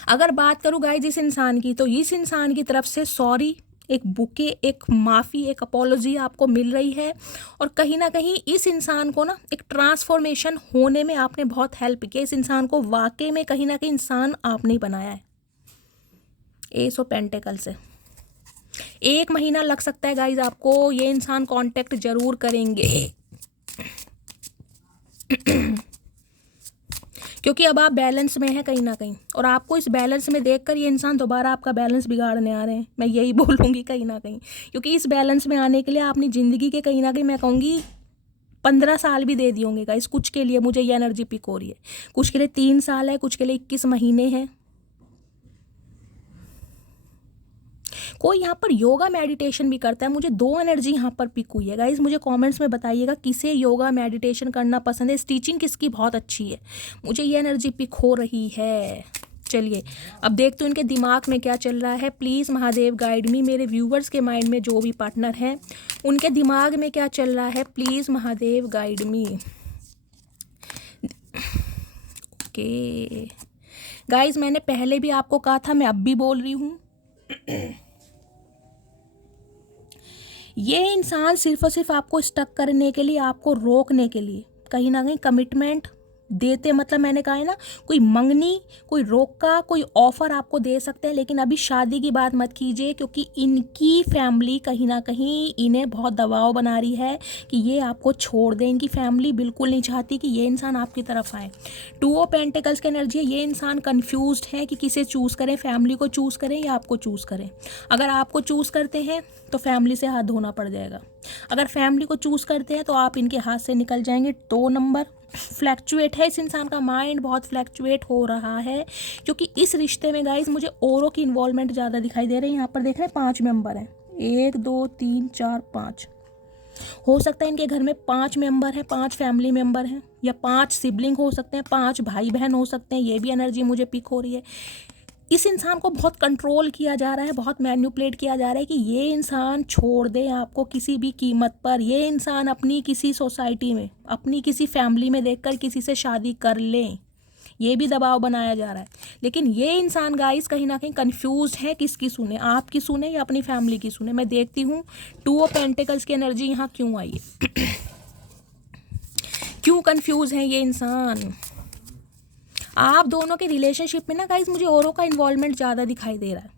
अगर बात करूँ गाइस इस इंसान की, तो इस इंसान की तरफ से सॉरी, एक बुके, एक माफ़ी, एक अपॉलॉजी आपको मिल रही है। और कहीं ना कहीं इस इंसान को ना एक ट्रांसफॉर्मेशन होने में आपने बहुत हेल्प किया। इस इंसान को वाकई में कहीं ना कहीं इंसान आपने ही बनाया है। एस ऑफ पेंटिकल से 1 महीना लग सकता है गाइज आपको, ये इंसान कांटेक्ट जरूर करेंगे क्योंकि अब आप बैलेंस में हैं कहीं ना कहीं, और आपको इस बैलेंस में देखकर ये इंसान दोबारा आपका बैलेंस बिगाड़ने आ रहे हैं, मैं यही बोलूँगी कहीं ना कहीं। क्योंकि इस बैलेंस में आने के लिए आपने ज़िंदगी के कहीं ना कहीं, मैं कहूँगी 15 साल भी दे दिए होंगे गाइस। कुछ के लिए मुझे ये एनर्जी पिक हो रही है, कुछ के लिए 3 साल है, कुछ के लिए 21 महीने हैं। कोई यहाँ पर योगा मेडिटेशन भी करता है, मुझे 2 एनर्जी यहाँ पर पिक हुई है गाइज। मुझे कमेंट्स में बताइएगा किसे योगा मेडिटेशन करना पसंद है, स्टिचिंग किसकी बहुत अच्छी है, मुझे ये एनर्जी पिक हो रही है। चलिए अब देखते हैं इनके दिमाग में क्या चल रहा है। प्लीज़ महादेव गाइड मी, मेरे व्यूवर्स के माइंड में जो भी पार्टनर हैं उनके दिमाग में क्या चल रहा है, please Mahadev guide me. Okay guys, मैंने पहले भी आपको कहा था, मैं अब भी बोल रही हूँ, ये इंसान सिर्फ और सिर्फ आपको स्टक करने के लिए, आपको रोकने के लिए कहीं ना कहीं कमिटमेंट देते, मतलब मैंने कहा है ना, कोई मंगनी, कोई रोका, कोई ऑफर आपको दे सकते हैं, लेकिन अभी शादी की बात मत कीजिए, क्योंकि इनकी फैमिली कहीं ना कहीं इन्हें बहुत दबाव बना रही है कि ये आपको छोड़ दें। इनकी फैमिली बिल्कुल नहीं चाहती कि ये इंसान आपकी तरफ आए। 2 ऑफ पेंटिकल्स की एनर्जी है, ये इंसान कन्फ्यूज्ड है कि किसे चूज़ करें, फैमिली को चूज़ करें या आपको चूज़ करें। अगर आपको चूज़ करते हैं तो फैमिली से हाथ धोना पड़ जाएगा, अगर फैमिली को चूज़ करते हैं तो आप इनके हाथ से निकल जाएंगे। 2 नंबर फ्लैक्चुएट है, इस इंसान का माइंड बहुत फ्लैक्चुएट हो रहा है, क्योंकि इस रिश्ते में गाइज मुझे औरों की इन्वॉल्वमेंट ज़्यादा दिखाई दे रही है। यहाँ पर देख रहे हैं 5 मेंबर हैं, 1 2 3 4 5, हो सकता है इनके घर में 5 मेंबर हैं, 5 फैमिली मेंबर हैं, या 5 सिबलिंग हो सकते हैं, 5 भाई बहन हो सकते हैं। ये भी एनर्जी मुझे पिक हो रही है। इस इंसान को बहुत कंट्रोल किया जा रहा है, बहुत मैन्युपुलेट किया जा रहा है कि ये इंसान छोड़ दे आपको किसी भी कीमत पर। ये इंसान अपनी किसी सोसाइटी में, अपनी किसी फैमिली में देखकर किसी से शादी कर लें, ये भी दबाव बनाया जा रहा है। लेकिन ये इंसान गाइस कहीं ना कहीं कंफ्यूज है, किसकी सुने, आपकी सुने या अपनी फैमिली की सुने। मैं देखती हूँ 2 ऑफ पेंटिकल्स की एनर्जी यहाँ क्यों आई है क्यों कंफ्यूज है ये इंसान। आप दोनों के रिलेशनशिप में ना गाइज मुझे औरों का इन्वॉल्वमेंट ज़्यादा दिखाई दे रहा है।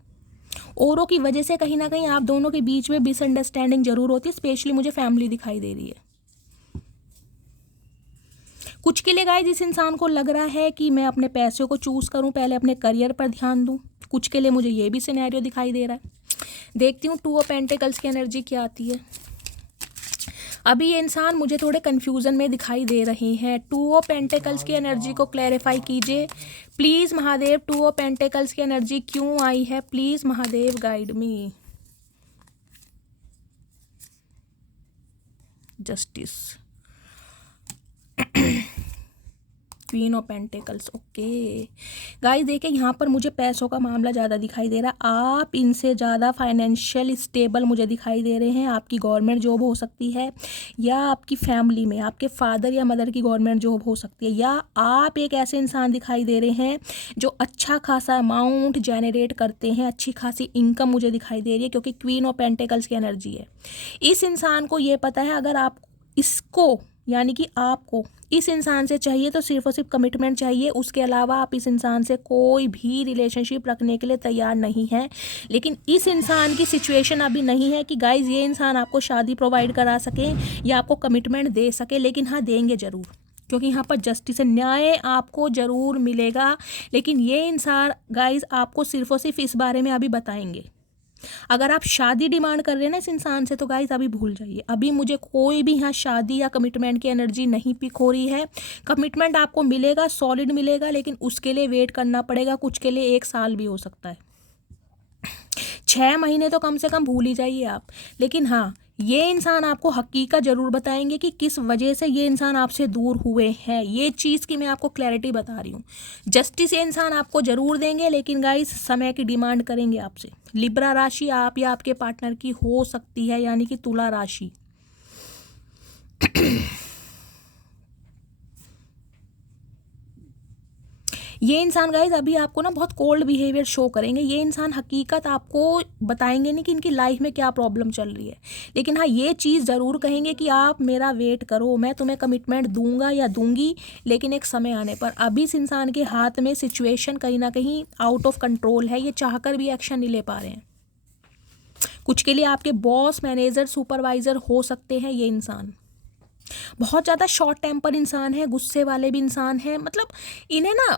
औरों की वजह से कहीं ना कहीं आप दोनों के बीच में मिसअंडरस्टैंडिंग जरूर होती है, स्पेशली मुझे फैमिली दिखाई दे रही है। कुछ के लिए गाइज इस इंसान को लग रहा है कि मैं अपने पैसों को चूज़ करूं, पहले अपने करियर पर ध्यान दूं। कुछ के लिए मुझे ये भी सिनेरियो दिखाई दे रहा है। देखती हूँ 2 ऑफ पेंटिकल्स की एनर्जी क्या आती है। अभी ये इंसान मुझे थोड़े कन्फ्यूज़न में दिखाई दे रहे हैं। 2 ऑफ पेंटिकल्स की एनर्जी को क्लैरिफाई कीजिए प्लीज़ महादेव। 2 ऑफ पेंटिकल्स की एनर्जी क्यों आई है, please Mahadev guide me. Justice, queen of pentacles. Okay guys, देखिए यहाँ पर मुझे पैसों का मामला ज़्यादा दिखाई दे रहा है। आप इनसे ज़्यादा फाइनेंशियल स्टेबल मुझे दिखाई दे रहे हैं। आपकी गवर्नमेंट जॉब हो सकती है, या आपकी फैमिली में आपके फादर या मदर की गवर्नमेंट जॉब हो सकती है, या आप एक ऐसे इंसान दिखाई दे रहे हैं जो अच्छा खासा अमाउंट जनरेट करते हैं, अच्छी खासी इनकम मुझे दिखाई दे रही है, क्योंकि क्वीन ऑफ पेंटिकल्स की एनर्जी है। इस इंसान को ये पता है, अगर आप इसको, यानी कि आपको इस इंसान से चाहिए तो सिर्फ और सिर्फ कमिटमेंट चाहिए, उसके अलावा आप इस इंसान से कोई भी रिलेशनशिप रखने के लिए तैयार नहीं है। लेकिन इस इंसान की सिचुएशन अभी नहीं है कि गाइज ये इंसान आपको शादी प्रोवाइड करा सके या आपको कमिटमेंट दे सके, लेकिन हाँ देंगे ज़रूर, क्योंकि यहाँ पर जस्टिस है, न्याय आपको ज़रूर मिलेगा। लेकिन ये इंसान गाइज आपको सिर्फ और सिर्फ इस बारे में अभी बताएंगे। अगर आप शादी डिमांड कर रहे हैं ना इस इंसान से, तो गाइज अभी भूल जाइए। अभी मुझे कोई भी यहाँ शादी या कमिटमेंट की एनर्जी नहीं पिक हो रही है। कमिटमेंट आपको मिलेगा, सॉलिड मिलेगा, लेकिन उसके लिए वेट करना पड़ेगा। कुछ के लिए 1 साल भी हो सकता है, 6 महीने तो कम से कम भूल ही जाइए आप। लेकिन हाँ, ये इंसान आपको हकीकत ज़रूर बताएंगे कि किस वजह से ये इंसान आपसे दूर हुए हैं। ये चीज़ की मैं आपको क्लैरिटी बता रही हूँ। जस्टिस ये इंसान आपको ज़रूर देंगे, लेकिन गाइस समय की डिमांड करेंगे आपसे। लिब्रा राशि आप या आपके पार्टनर की हो सकती है, यानी कि तुला राशि। ये इंसान गाइज अभी आपको ना बहुत कोल्ड बिहेवियर शो करेंगे। ये इंसान हकीकत आपको बताएंगे नहीं कि इनकी लाइफ में क्या प्रॉब्लम चल रही है, लेकिन हाँ ये चीज़ ज़रूर कहेंगे कि आप मेरा वेट करो, मैं तुम्हें कमिटमेंट दूंगा या दूंगी, लेकिन एक समय आने पर। अभी इस इंसान के हाथ में सिचुएशन कहीं ना कहीं आउट ऑफ कंट्रोल है, ये चाहकर भी एक्शन नहीं ले पा रहे हैं। कुछ के लिए आपके बॉस, मैनेजर, सुपरवाइजर हो सकते हैं ये इंसान। बहुत ज़्यादा शॉर्ट टेम्पर इंसान है, गुस्से वाले भी इंसान है, मतलब इन्हें ना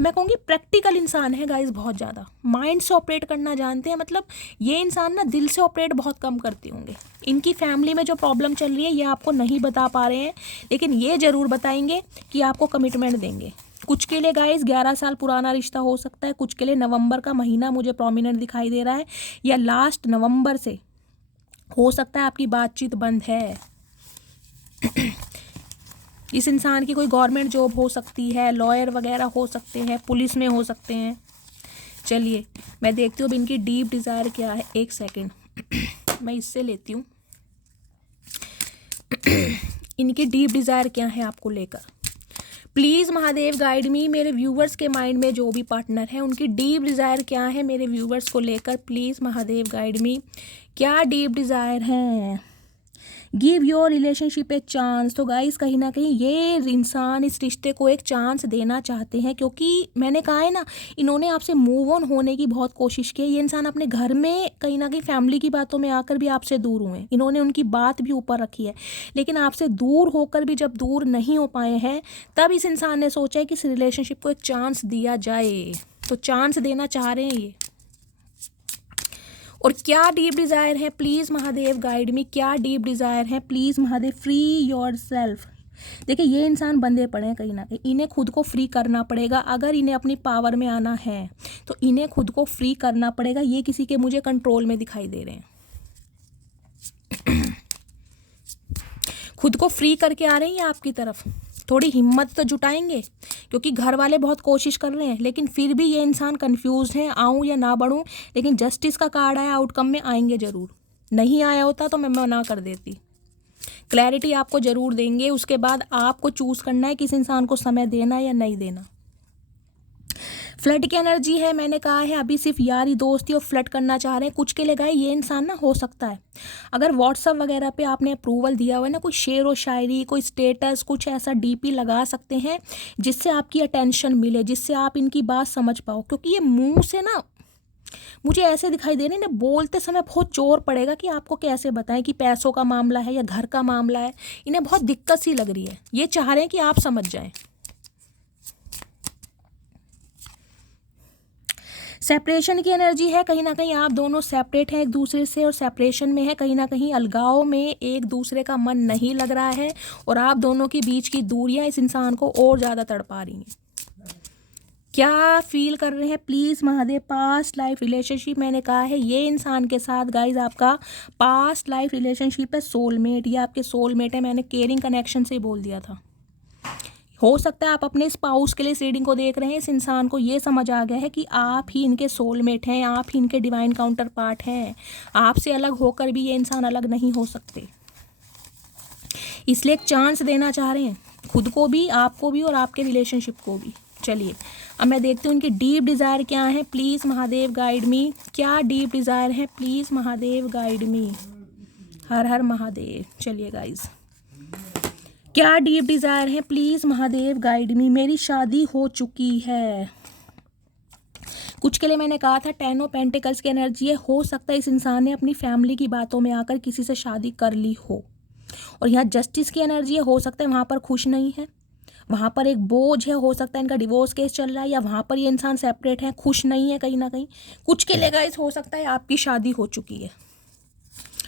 मैं कहूँगी प्रैक्टिकल इंसान है गाइस, बहुत ज़्यादा माइंड से ऑपरेट करना जानते हैं। मतलब ये इंसान ना दिल से ऑपरेट बहुत कम करते होंगे। इनकी फैमिली में जो प्रॉब्लम चल रही है ये आपको नहीं बता पा रहे हैं, लेकिन ये ज़रूर बताएंगे कि आपको कमिटमेंट देंगे। कुछ के लिए गाइस 11 साल पुराना रिश्ता हो सकता है, कुछ के लिए नवंबर का महीना मुझे प्रोमिनेंट दिखाई दे रहा है, या लास्ट नवंबर से हो सकता है आपकी बातचीत बंद है। इस इंसान की कोई गवर्नमेंट जॉब हो सकती है, लॉयर वगैरह हो सकते हैं, पुलिस में हो सकते हैं। चलिए मैं देखती हूँ अब इनकी डीप डिज़ायर क्या है। एक सेकेंड मैं इससे लेती हूँ इनकी डीप डिज़ायर क्या है आपको लेकर। प्लीज़ महादेव गाइड मी, मेरे व्यूवर्स के माइंड में जो भी पार्टनर है उनकी डीप डिज़ायर क्या है मेरे व्यूवर्स को लेकर। प्लीज़ महादेव गाइड मी, क्या डीप डिज़ायर है। Give your relationship a chance. तो गाइस कहीं ना कहीं ये इंसान इस रिश्ते को एक चांस देना चाहते हैं, क्योंकि मैंने कहा है ना इन्होंने आपसे मूव ऑन होने की बहुत कोशिश की है। ये इंसान अपने घर में कहीं ना कहीं फैमिली की बातों में आकर भी आपसे दूर हुए, इन्होंने उनकी बात भी ऊपर रखी है, लेकिन आपसे दूर होकर भी जब दूर नहीं हो पाए हैं तब इस इंसान ने सोचा है कि इस रिलेशनशिप को एक चांस दिया जाए। तो चांस देना चाह रहे हैं ये। और क्या डीप डिज़ायर है प्लीज़ महादेव गाइड मी, क्या डीप डिज़ायर है please Mahadev. Free your self. देखिए ये इंसान बंधे पड़े हैं कहीं ना कहीं, इन्हें खुद को फ्री करना पड़ेगा। अगर इन्हें अपनी पावर में आना है तो इन्हें खुद को फ्री करना पड़ेगा। ये किसी के मुझे कंट्रोल में दिखाई दे रहे हैं। खुद को फ्री करके आ रहे हैं ये आपकी तरफ। थोड़ी हिम्मत तो जुटाएंगे, क्योंकि घर वाले बहुत कोशिश कर रहे हैं, लेकिन फिर भी ये इंसान कंफ्यूज है आऊँ या ना बढ़ूँ। लेकिन जस्टिस का कार्ड आया, आउटकम में आएंगे ज़रूर। नहीं आया होता तो मैं मना कर देती। क्लैरिटी आपको ज़रूर देंगे, उसके बाद आपको चूज़ करना है किस इंसान को समय देना या नहीं देना। फ्लर्ट की एनर्जी है, मैंने कहा है अभी सिर्फ यारी दोस्ती और फ्लर्ट करना चाह रहे हैं। कुछ के लिए गाय ये इंसान ना हो सकता है अगर व्हाट्सअप वगैरह पे आपने अप्रूवल दिया हुआ है ना, कोई शेर व शायरी, कोई स्टेटस, कुछ ऐसा डीपी लगा सकते हैं जिससे आपकी अटेंशन मिले, जिससे आप इनकी बात समझ पाओ। क्योंकि ये मुंह से ना मुझे ऐसे दिखाई दे रहे हैं ना, बोलते समय बहुत जोर पड़ेगा कि आपको कैसे बताएं कि पैसों का मामला है या घर का मामला है। इन्हें बहुत दिक्कत सी लग रही है, ये चाह रहे हैं कि आप समझ जाएं। सेपरेशन की एनर्जी है, कहीं ना कहीं आप दोनों सेपरेट हैं एक दूसरे से और सेपरेशन में है, कहीं ना कहीं अलगाव में एक दूसरे का मन नहीं लग रहा है और आप दोनों के बीच की दूरियां इस इंसान को और ज़्यादा तड़पा रही हैं। क्या फील कर रहे हैं please Mahadev. Past life relationship, मैंने कहा है ये इंसान के साथ गाइज आपका पास्ट लाइफ रिलेशनशिप है, सोलमेट, ये आपके सोलमेट है। मैंने केयरिंग कनेक्शन से बोल दिया था। हो सकता है आप अपने स्पाउस के लिए इस रीडिंग को देख रहे हैं, इस इंसान को ये समझ आ गया है कि आप ही इनके सोलमेट हैं, आप ही इनके डिवाइन काउंटर पार्ट हैं। आपसे अलग होकर भी ये इंसान अलग नहीं हो सकते, इसलिए एक चांस देना चाह रहे हैं खुद को भी, आपको भी और आपके रिलेशनशिप को भी। चलिए अब मैं देखती हूँ इनकी डीप डिज़ायर क्या है प्लीज़ महादेव गाइड मी। क्या डीप डिज़ायर है प्लीज़ महादेव गाइड मी। हर हर महादेव। चलिए गाइज क्या डीप डिज़ायर है प्लीज़ महादेव गाइड मी। मेरी शादी हो चुकी है। कुछ के लिए मैंने कहा था 10 ऑफ पेंटिकल्स की एनर्जी है। हो सकता है इस इंसान ने अपनी फैमिली की बातों में आकर किसी से शादी कर ली हो। और यहाँ जस्टिस की एनर्जी है, हो सकता है वहाँ पर खुश नहीं है, वहाँ पर एक बोझ है, हो सकता है इनका डिवोर्स केस चल रहा है, या वहाँ पर ये इंसान सेपरेट है, खुश नहीं है कहीं ना कहीं। कुछ के लिए गाइस हो सकता है आपकी शादी हो चुकी है,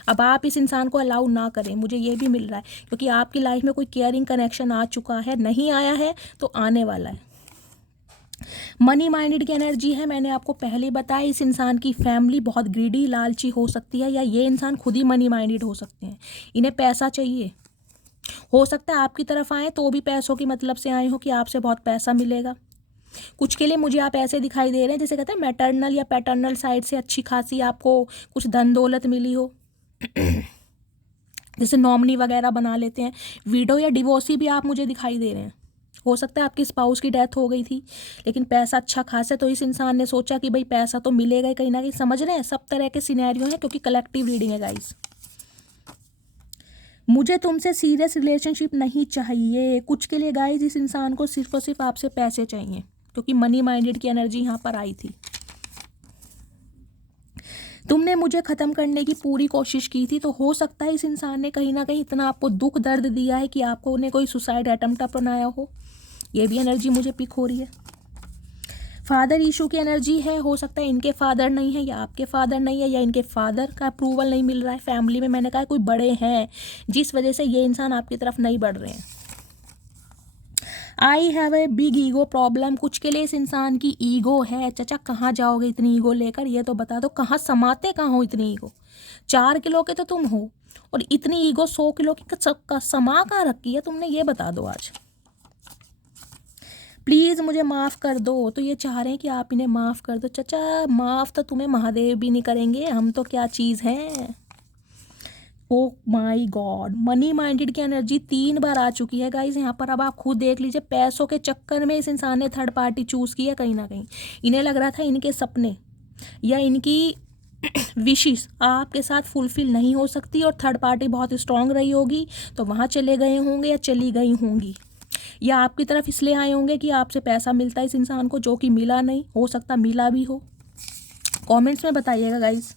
अब आप इस इंसान को अलाउ ना करें, मुझे ये भी मिल रहा है, क्योंकि आपकी लाइफ में कोई केयरिंग कनेक्शन आ चुका है, नहीं आया है तो आने वाला है। मनी माइंडेड की एनर्जी है, मैंने आपको पहले बताया इस इंसान की फैमिली बहुत ग्रीडी, लालची हो सकती है, या ये इंसान खुद ही मनी माइंडेड हो सकते हैं। इन्हें पैसा चाहिए, हो सकता है आपकी तरफ आए तो भी पैसों की मतलब से आए हो कि आपसे बहुत पैसा मिलेगा। कुछ के लिए मुझे आप ऐसे दिखाई दे रहे हैं जैसे कहते हैं मैटरनल या पैटर्नल साइड से अच्छी खासी आपको कुछ धन दौलत मिली हो, जैसे नॉमिनी वगैरह बना लेते हैं। विडो या डिवोर्सी भी आप मुझे दिखाई दे रहे हैं, हो सकता है आपकी स्पाउस की डेथ हो गई थी लेकिन पैसा अच्छा खासा, तो इस इंसान ने सोचा कि भाई पैसा तो मिलेगा ही कहीं ना कहीं। समझ रहे हैं, सब तरह के सिनेरियो हैं क्योंकि कलेक्टिव रीडिंग है गाइस। मुझे तुमसे सीरियस रिलेशनशिप नहीं चाहिए। कुछ के लिए गाइस इस इंसान को सिर्फ और सिर्फ आपसे पैसे चाहिए, क्योंकि मनी माइंडेड की एनर्जी यहाँ पर आई थी। तुमने मुझे ख़त्म करने की पूरी कोशिश की थी, तो हो सकता है इस इंसान ने कहीं ना कहीं इतना आपको दुख दर्द दिया है कि आपको उन्हें कोई सुसाइड अटेम्प्ट अपनाया हो। ये भी एनर्जी मुझे पिक हो रही है। फादर इशू की एनर्जी है, हो सकता है इनके फादर नहीं है या आपके फादर नहीं है, या इनके फादर का अप्रूवल नहीं मिल रहा है फैमिली में। मैंने कहा कोई बड़े हैं जिस वजह से ये इंसान आपकी तरफ नहीं बढ़ रहे हैं। I have a big ego problem, कुछ के लिए इस इंसान की ईगो है। चाचा कहाँ जाओगे इतनी ईगो लेकर, ये तो बता दो, कहाँ समाते कहाँ हो इतनी ईगो। 4 किलो के तो तुम हो, और इतनी ईगो 100 किलो की समा कहाँ रखी है तुमने, ये बता दो आज। प्लीज़ मुझे माफ़ कर दो, तो ये चाह रहे हैं कि आप इन्हें माफ़ कर दो। चाचा माफ़ तो तुम्हें महादेव भी नहीं करेंगे, हम तो क्या चीज़ हैं। ओ माई गॉड, मनी माइंडेड की एनर्जी 3 बार आ चुकी है गाइज यहाँ पर। अब आप खुद देख लीजिए, पैसों के चक्कर में इस इंसान ने थर्ड पार्टी चूज़ की है कहीं ना कहीं। इन्हें लग रहा था इनके सपने या इनकी विशेस आपके साथ फुलफिल नहीं हो सकती, और थर्ड पार्टी बहुत स्ट्रांग रही होगी, तो वहाँ चले गए होंगे या चली गई होंगी, या आपकी तरफ इसलिए आए होंगे कि आपसे पैसा मिलता है इस इंसान को, जो कि मिला नहीं, हो सकता मिला भी हो। कमेंट्स में बताइएगा गाइज।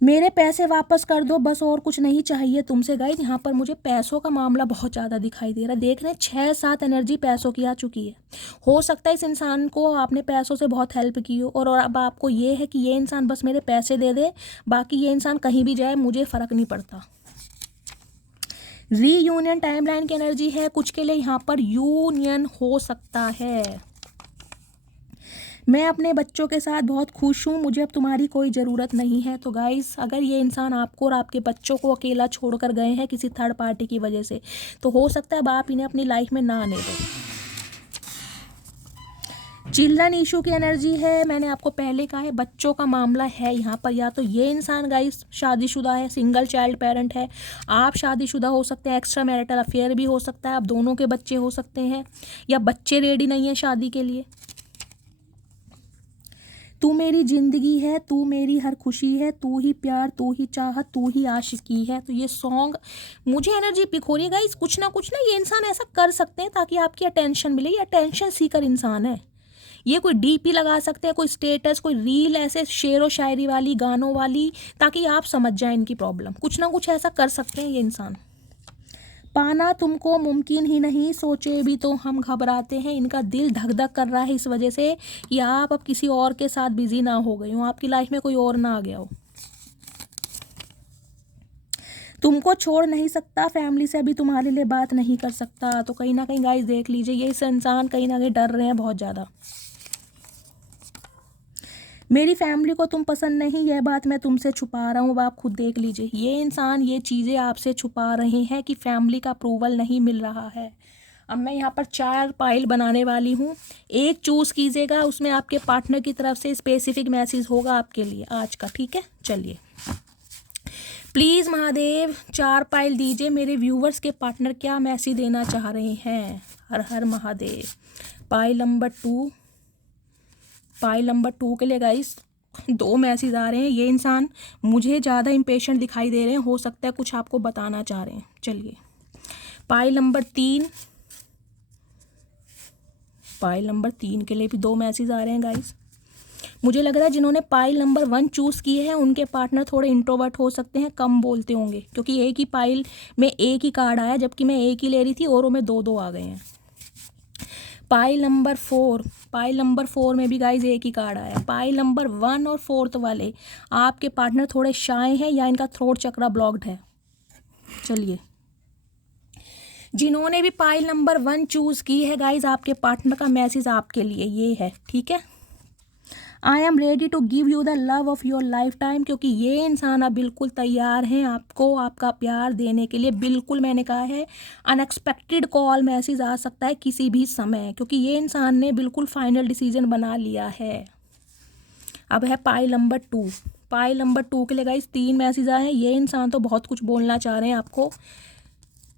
मेरे पैसे वापस कर दो बस, और कुछ नहीं चाहिए तुमसे गाइज। यहाँ पर मुझे पैसों का मामला बहुत ज़्यादा दिखाई दे रहा है। देख रहे हैं 6-7 एनर्जी पैसों की आ चुकी है। हो सकता है इस इंसान को आपने पैसों से बहुत हेल्प की हो, और अब आपको ये है कि ये इंसान बस मेरे पैसे दे दे, बाकी ये इंसान कहीं भी जाए मुझे फ़र्क नहीं पड़ता। रीयूनियन टाइमलाइन की एनर्जी है, कुछ के लिए यहाँ पर यूनियन हो सकता है। मैं अपने बच्चों के साथ बहुत खुश हूँ, मुझे अब तुम्हारी कोई ज़रूरत नहीं है। तो गाइस, अगर ये इंसान आपको और आपके बच्चों को अकेला छोड़कर गए हैं किसी थर्ड पार्टी की वजह से, तो हो सकता है अब आप इन्हें अपनी लाइफ में ना आने दो। चिल्ड्रन इशू की एनर्जी है, मैंने आपको पहले कहा है बच्चों का मामला है यहाँ पर। या तो ये इंसान गाइस शादीशुदा है, सिंगल चाइल्ड पेरेंट है, आप शादीशुदा हो सकते हैं, एक्स्ट्रा मैरिटल अफेयर भी हो सकता है, आप दोनों के बच्चे हो सकते हैं, या बच्चे रेडी नहीं है शादी के लिए। तू मेरी ज़िंदगी है, तू मेरी हर खुशी है, तू ही प्यार, तू ही चाहत, तू ही आशिकी है। तो ये सॉन्ग मुझे एनर्जी पिक हो रही है गाइस। कुछ ना ये इंसान ऐसा कर सकते हैं ताकि आपकी अटेंशन मिले। ये अटेंशन सीकर इंसान है। ये कोई डीपी लगा सकते हैं, कोई स्टेटस, कोई रील ऐसे शेरो शायरी वाली, गानों वाली, ताकि आप समझ जाएं इनकी प्रॉब्लम। कुछ ना कुछ ऐसा कर सकते हैं ये इंसान। पाना तुमको मुमकिन ही नहीं, सोचे भी तो हम घबराते हैं। इनका दिल धक धक कर रहा है इस वजह से कि आप अब किसी और के साथ बिजी ना हो गए हो, आपकी लाइफ में कोई और ना आ गया हो। तुमको छोड़ नहीं सकता, फैमिली से अभी तुम्हारे लिए बात नहीं कर सकता। तो कहीं ना कहीं गाइस देख लीजिए, ये इस इंसान कहीं ना कहीं डर रहे हैं बहुत ज़्यादा। मेरी फैमिली को तुम पसंद नहीं, यह बात मैं तुमसे छुपा रहा हूँ। अब आप खुद देख लीजिए, ये इंसान ये चीज़ें आपसे छुपा रहे हैं कि फैमिली का अप्रूवल नहीं मिल रहा है। अब मैं यहाँ पर 4 पाइल बनाने वाली हूँ, एक चूज़ कीजिएगा, उसमें आपके पार्टनर की तरफ से स्पेसिफिक मैसेज होगा आपके लिए आज का। ठीक है, चलिए प्लीज़ महादेव 4 पाइल दीजिए, मेरे व्यूवर्स के पार्टनर क्या मैसेज देना चाह रहे हैं। हर हर महादेव। पाइल नंबर 2 के लिए गाइस 2 मैसेज आ रहे हैं। ये इंसान मुझे ज़्यादा इम्पेशेंट दिखाई दे रहे हैं, हो सकता है कुछ आपको बताना चाह रहे हैं। चलिए पाइल नंबर 3 के लिए भी 2 मैसेज आ रहे हैं गाइस। मुझे लग रहा है जिन्होंने पाइल नंबर 1 चूज़ किए हैं उनके पार्टनर थोड़े इंट्रोवर्ट हो सकते हैं, कम बोलते होंगे, क्योंकि एक ही पाइल में एक ही कार्ड आया, जबकि मैं एक ही ले रही थी, औरों में 2-2 आ गए हैं। पाइल नंबर 4 में भी गाइज एक ही कार्ड आया। पाइल नंबर 1 और 4 वाले आपके पार्टनर थोड़े शाय हैं या इनका थ्रोट चक्रा ब्लॉक्ड है। चलिए जिन्होंने भी पाइल नंबर 1 चूज़ की है गाइज, आपके पार्टनर का मैसेज आपके लिए ये है। ठीक है, I am ready to give you the love of your lifetime, क्योंकि ये इंसान अब बिल्कुल तैयार हैं आपको आपका प्यार देने के लिए। बिल्कुल मैंने कहा है अनएक्सपेक्टेड कॉल मैसेज आ सकता है किसी भी समय, क्योंकि ये इंसान ने बिल्कुल फाइनल डिसीजन बना लिया है। अब है पाइल नंबर 2 के लिए गाइस 3 मैसेज आए हैं। ये इंसान तो बहुत कुछ बोलना चाह रहे हैं आपको।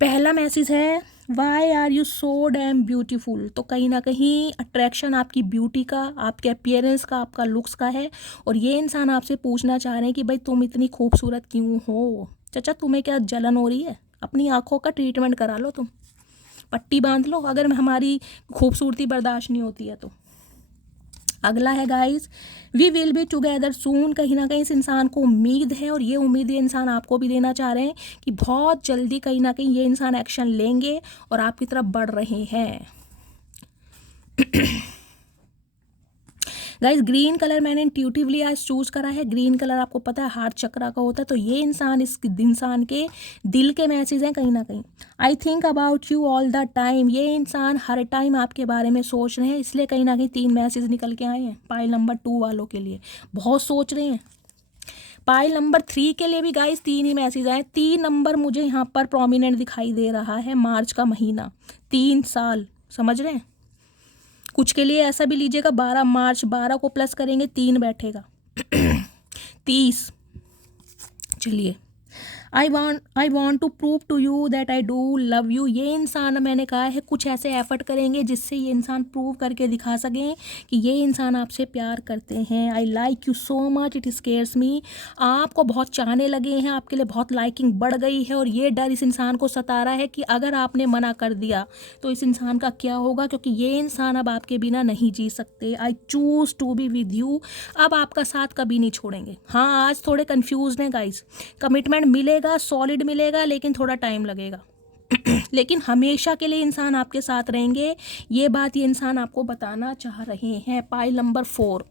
पहला मैसेज है why are you so damn beautiful. तो कहीं ना कहीं अट्रैक्शन आपकी ब्यूटी का, आपके अपीयरेंस का, आपका लुक्स का है, और ये इंसान आपसे पूछना चाह रहे हैं कि भाई तुम इतनी खूबसूरत क्यों हो। चाचा तुम्हें क्या जलन हो रही है, अपनी आँखों का ट्रीटमेंट करा लो, तुम पट्टी बांध लो अगर हमारी खूबसूरती बर्दाश्त नहीं होती है तो। अगला है guys, we will be together soon. कहीं ना कहीं इस इंसान को उम्मीद है, और ये उम्मीद ये इंसान आपको भी देना चाह रहे हैं कि बहुत जल्दी कहीं ना कहीं ये इंसान एक्शन लेंगे और आपकी तरफ बढ़ रहे हैं। गाइस ग्रीन कलर मैंने इंट्यूटिवली आज चूज करा है। ग्रीन कलर आपको पता है हार्ट चक्रा का होता है, तो ये इंसान इस इंसान के दिल के मैसेज हैं कहीं ना कहीं। I think about you all the time. ये इंसान हर टाइम आपके बारे में सोच रहे हैं, इसलिए कहीं ना कहीं 3 मैसेज निकल के आए हैं पाइल नंबर 2 वालों के लिए, बहुत सोच रहे हैं। पाइल नंबर 3 के लिए भी गाइस 3 ही मैसेज आए। 3 नंबर मुझे यहाँ पर प्रोमिनेंट दिखाई दे रहा है। मार्च का महीना, 3 साल, समझ रहे हैं। कुछ के लिए ऐसा भी लीजिएगा 12 मार्च, 12 को प्लस करेंगे 3 बैठेगा 30। चलिए, I want to prove to you that I do love you. ये इंसान मैंने कहा है कुछ ऐसे एफर्ट करेंगे जिससे ये इंसान प्रूव करके दिखा सकें कि ये इंसान आपसे प्यार करते हैं। I like you so much, it scares me. आपको बहुत चाहने लगे हैं, आपके लिए बहुत लाइकिंग बढ़ गई है, और ये डर इस इंसान को सता रहा है कि अगर आपने मना कर दिया तो इस इंसान का क्या होगा, क्योंकि ये इंसान अब आपके बिना नहीं जी सकते। I choose to be with you. अब आपका साथ कभी नहीं छोड़ेंगे। हाँ, आज थोड़े कन्फ्यूज हैं गाइस। कमिटमेंट मिलेगा, सॉलिड मिलेगा, लेकिन थोड़ा टाइम लगेगा। लेकिन हमेशा के लिए इंसान आपके साथ रहेंगे, ये बात ये इंसान आपको बताना चाह रहे हैं। Pile number 4,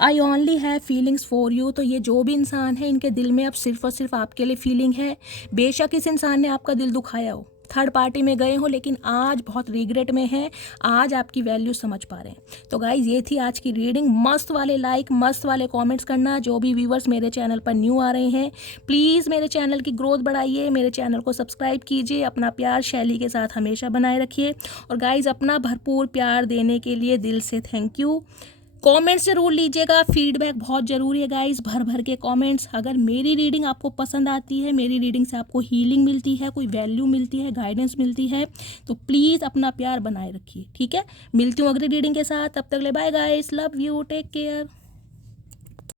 I only have feelings for you. तो ये जो भी इंसान है, इनके दिल में अब सिर्फ और सिर्फ आपके लिए फीलिंग है। बेशक इस इंसान ने आपका दिल दुखाया हो, थर्ड पार्टी में गए हो, लेकिन आज बहुत रिग्रेट में है, आज आपकी वैल्यू समझ पा रहे हैं। तो गाइज ये थी आज की रीडिंग। मस्त वाले लाइक, मस्त वाले कमेंट्स करना। जो भी व्यूवर्स मेरे चैनल पर न्यू आ रहे हैं, प्लीज़ मेरे चैनल की ग्रोथ बढ़ाइए, मेरे चैनल को सब्सक्राइब कीजिए, अपना प्यार शैली के साथ हमेशा बनाए रखिए, और गाइज अपना भरपूर प्यार देने के लिए दिल से थैंक यू। कमेंट्स जरूर लीजिएगा, फीडबैक बहुत ज़रूरी है गाइस, भर भर के कमेंट्स। अगर मेरी रीडिंग आपको पसंद आती है, मेरी रीडिंग से आपको हीलिंग मिलती है, कोई वैल्यू मिलती है, गाइडेंस मिलती है, तो प्लीज़ अपना प्यार बनाए रखिए, ठीक है। मिलती हूँ अगली रीडिंग के साथ, तब तक ले bye guys, love you, take care.